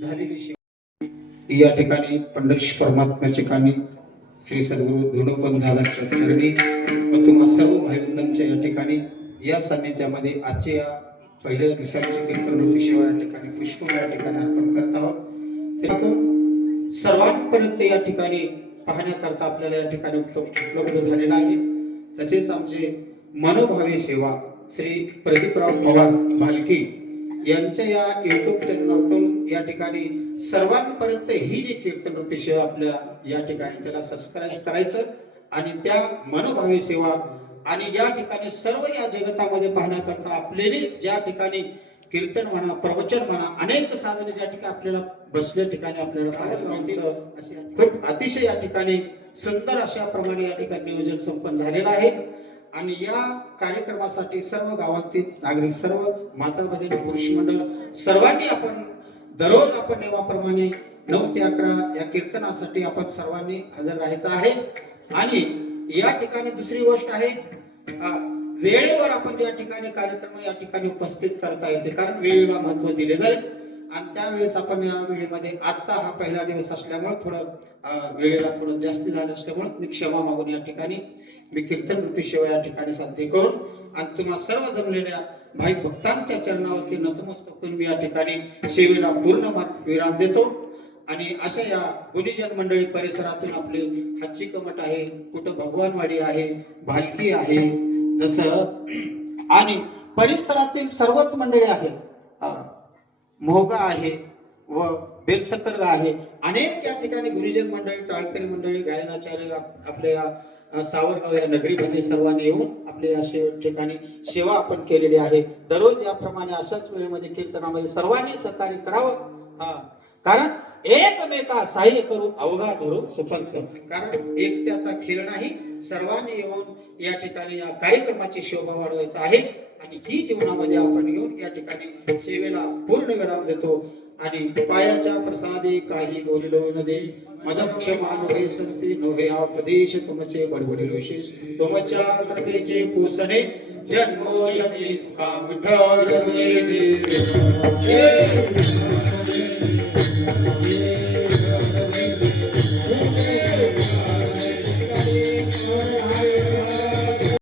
झालेली या ठिकाणी पंढरीश परमात्म्याचे कानी श्री सद्गुरु धुडोपंत झाल्याच्या चरणी व तुम्हा सर्व भाईबंधांच्या या ठिकाणी या सान्निध्यामध्ये आजच्या या पहिल्या दिवसाची कीर्तन सेवा या ठिकाणी पुष्प या ठिकाणी अर्पण करत आहोत. त्यातून सर्वांपर्यंत या ठिकाणी पाहण्याकरता आपल्याला या ठिकाणी उपलब्ध झालेला आहे. तसेच आमचे मनोभावी सेवा श्री प्रदीपराव पवार भालकी यांच्या या युट्यूब चॅनलवरून या ठिकाणी सर्वांपर्यंत ही जी कीर्तन नृत्य सेवा आपल्या या ठिकाणी त्याला सबस्क्राईब करायचं आणि त्या मनोभावी सेवा आणि या ठिकाणी सर्व या जगतामध्ये पाहण्याकरता आपलेली ज्या ठिकाणी कीर्तन म्हणा प्रवचन म्हणा अनेक साधने ज्या ठिकाणी आपल्याला बसल्या ठिकाणी आपल्याला पाहायला मिळतील. खूप अतिशय या ठिकाणी सुंदर अशा प्रमाणे या ठिकाणी नियोजन संपन्न झालेलं आहे आणि या कार्यक्रमासाठी सर्व गावातील नागरिक सर्व माता भगिनी पुरुष मंडळ सर्वांनी आपण दररोज आपण नेमाप्रमाणे 9 ते 11 या कीर्तनासाठी आपण सर्वांनी हजर राहायचं आहे. आणि या ठिकाणी दुसरी गोष्ट आहे वेळेवर आपण ज्या ठिकाणी कार्यक्रम या ठिकाणी उपस्थित करता येते कारण वेळेला महत्व दिले जाईल आणि त्यावेळेस आपण या वेळेमध्ये आजचा हा पहिला दिवस असल्यामुळे थोडं वेळेला थोडं जास्त झालं असल्यामुळे मी क्षमा मागून या ठिकाणी मी कीर्तन नृत्य सेवा या ठिकाणी साध्य करून आणि तुम्हा सर्व जमलेल्या भाई भक्तांच्या चरणावरती नतमस्तक होऊन मी या ठिकाणी सेवेला पूर्ण विराम देतो. आणि अशा या गुणीजन मंडळी परिसरातून आपले हातची कमट आहे, कुठं भगवानवाडी आहे, भालकी आहे जसं आणि परिसरातील सर्वच मंडळी आहेत, मोहगा आहे व बेलसकर्ग आहे, अनेक या ठिकाणी गुरुजन मंडळी टाळकरी मंडळी गायनाचार्य आपल्या सावरगाव या नगरीमध्ये सर्वांनी येऊन आपले असे ठिकाणी सेवा आपण केलेली आहे. दररोज याप्रमाणे अशाच वेळेमध्ये कीर्तनामध्ये सर्वांनी सहकार्य करावं. कारण एकमेका सहाय्य करू अवघा धरू सुपंथ. कारण एकट्याचा खेळ नाही, सर्वांनी येऊन या ठिकाणी या कार्यक्रमाची शोभा वाढवायचा आहे आणि ही जीवनामध्ये आपण घेऊन या ठिकाणी सेवेला पूर्ण विराम देतो. आणि पायाच्या प्रसादी काही बोलिलो न दे माझा क्षमा नव्हे संती नव्हे उपदेश तुमचे बडबडिलो शिष तुमच्या कृपेचे पोसणे जन्मोजन्मी तुका विठ्ठल जय जय.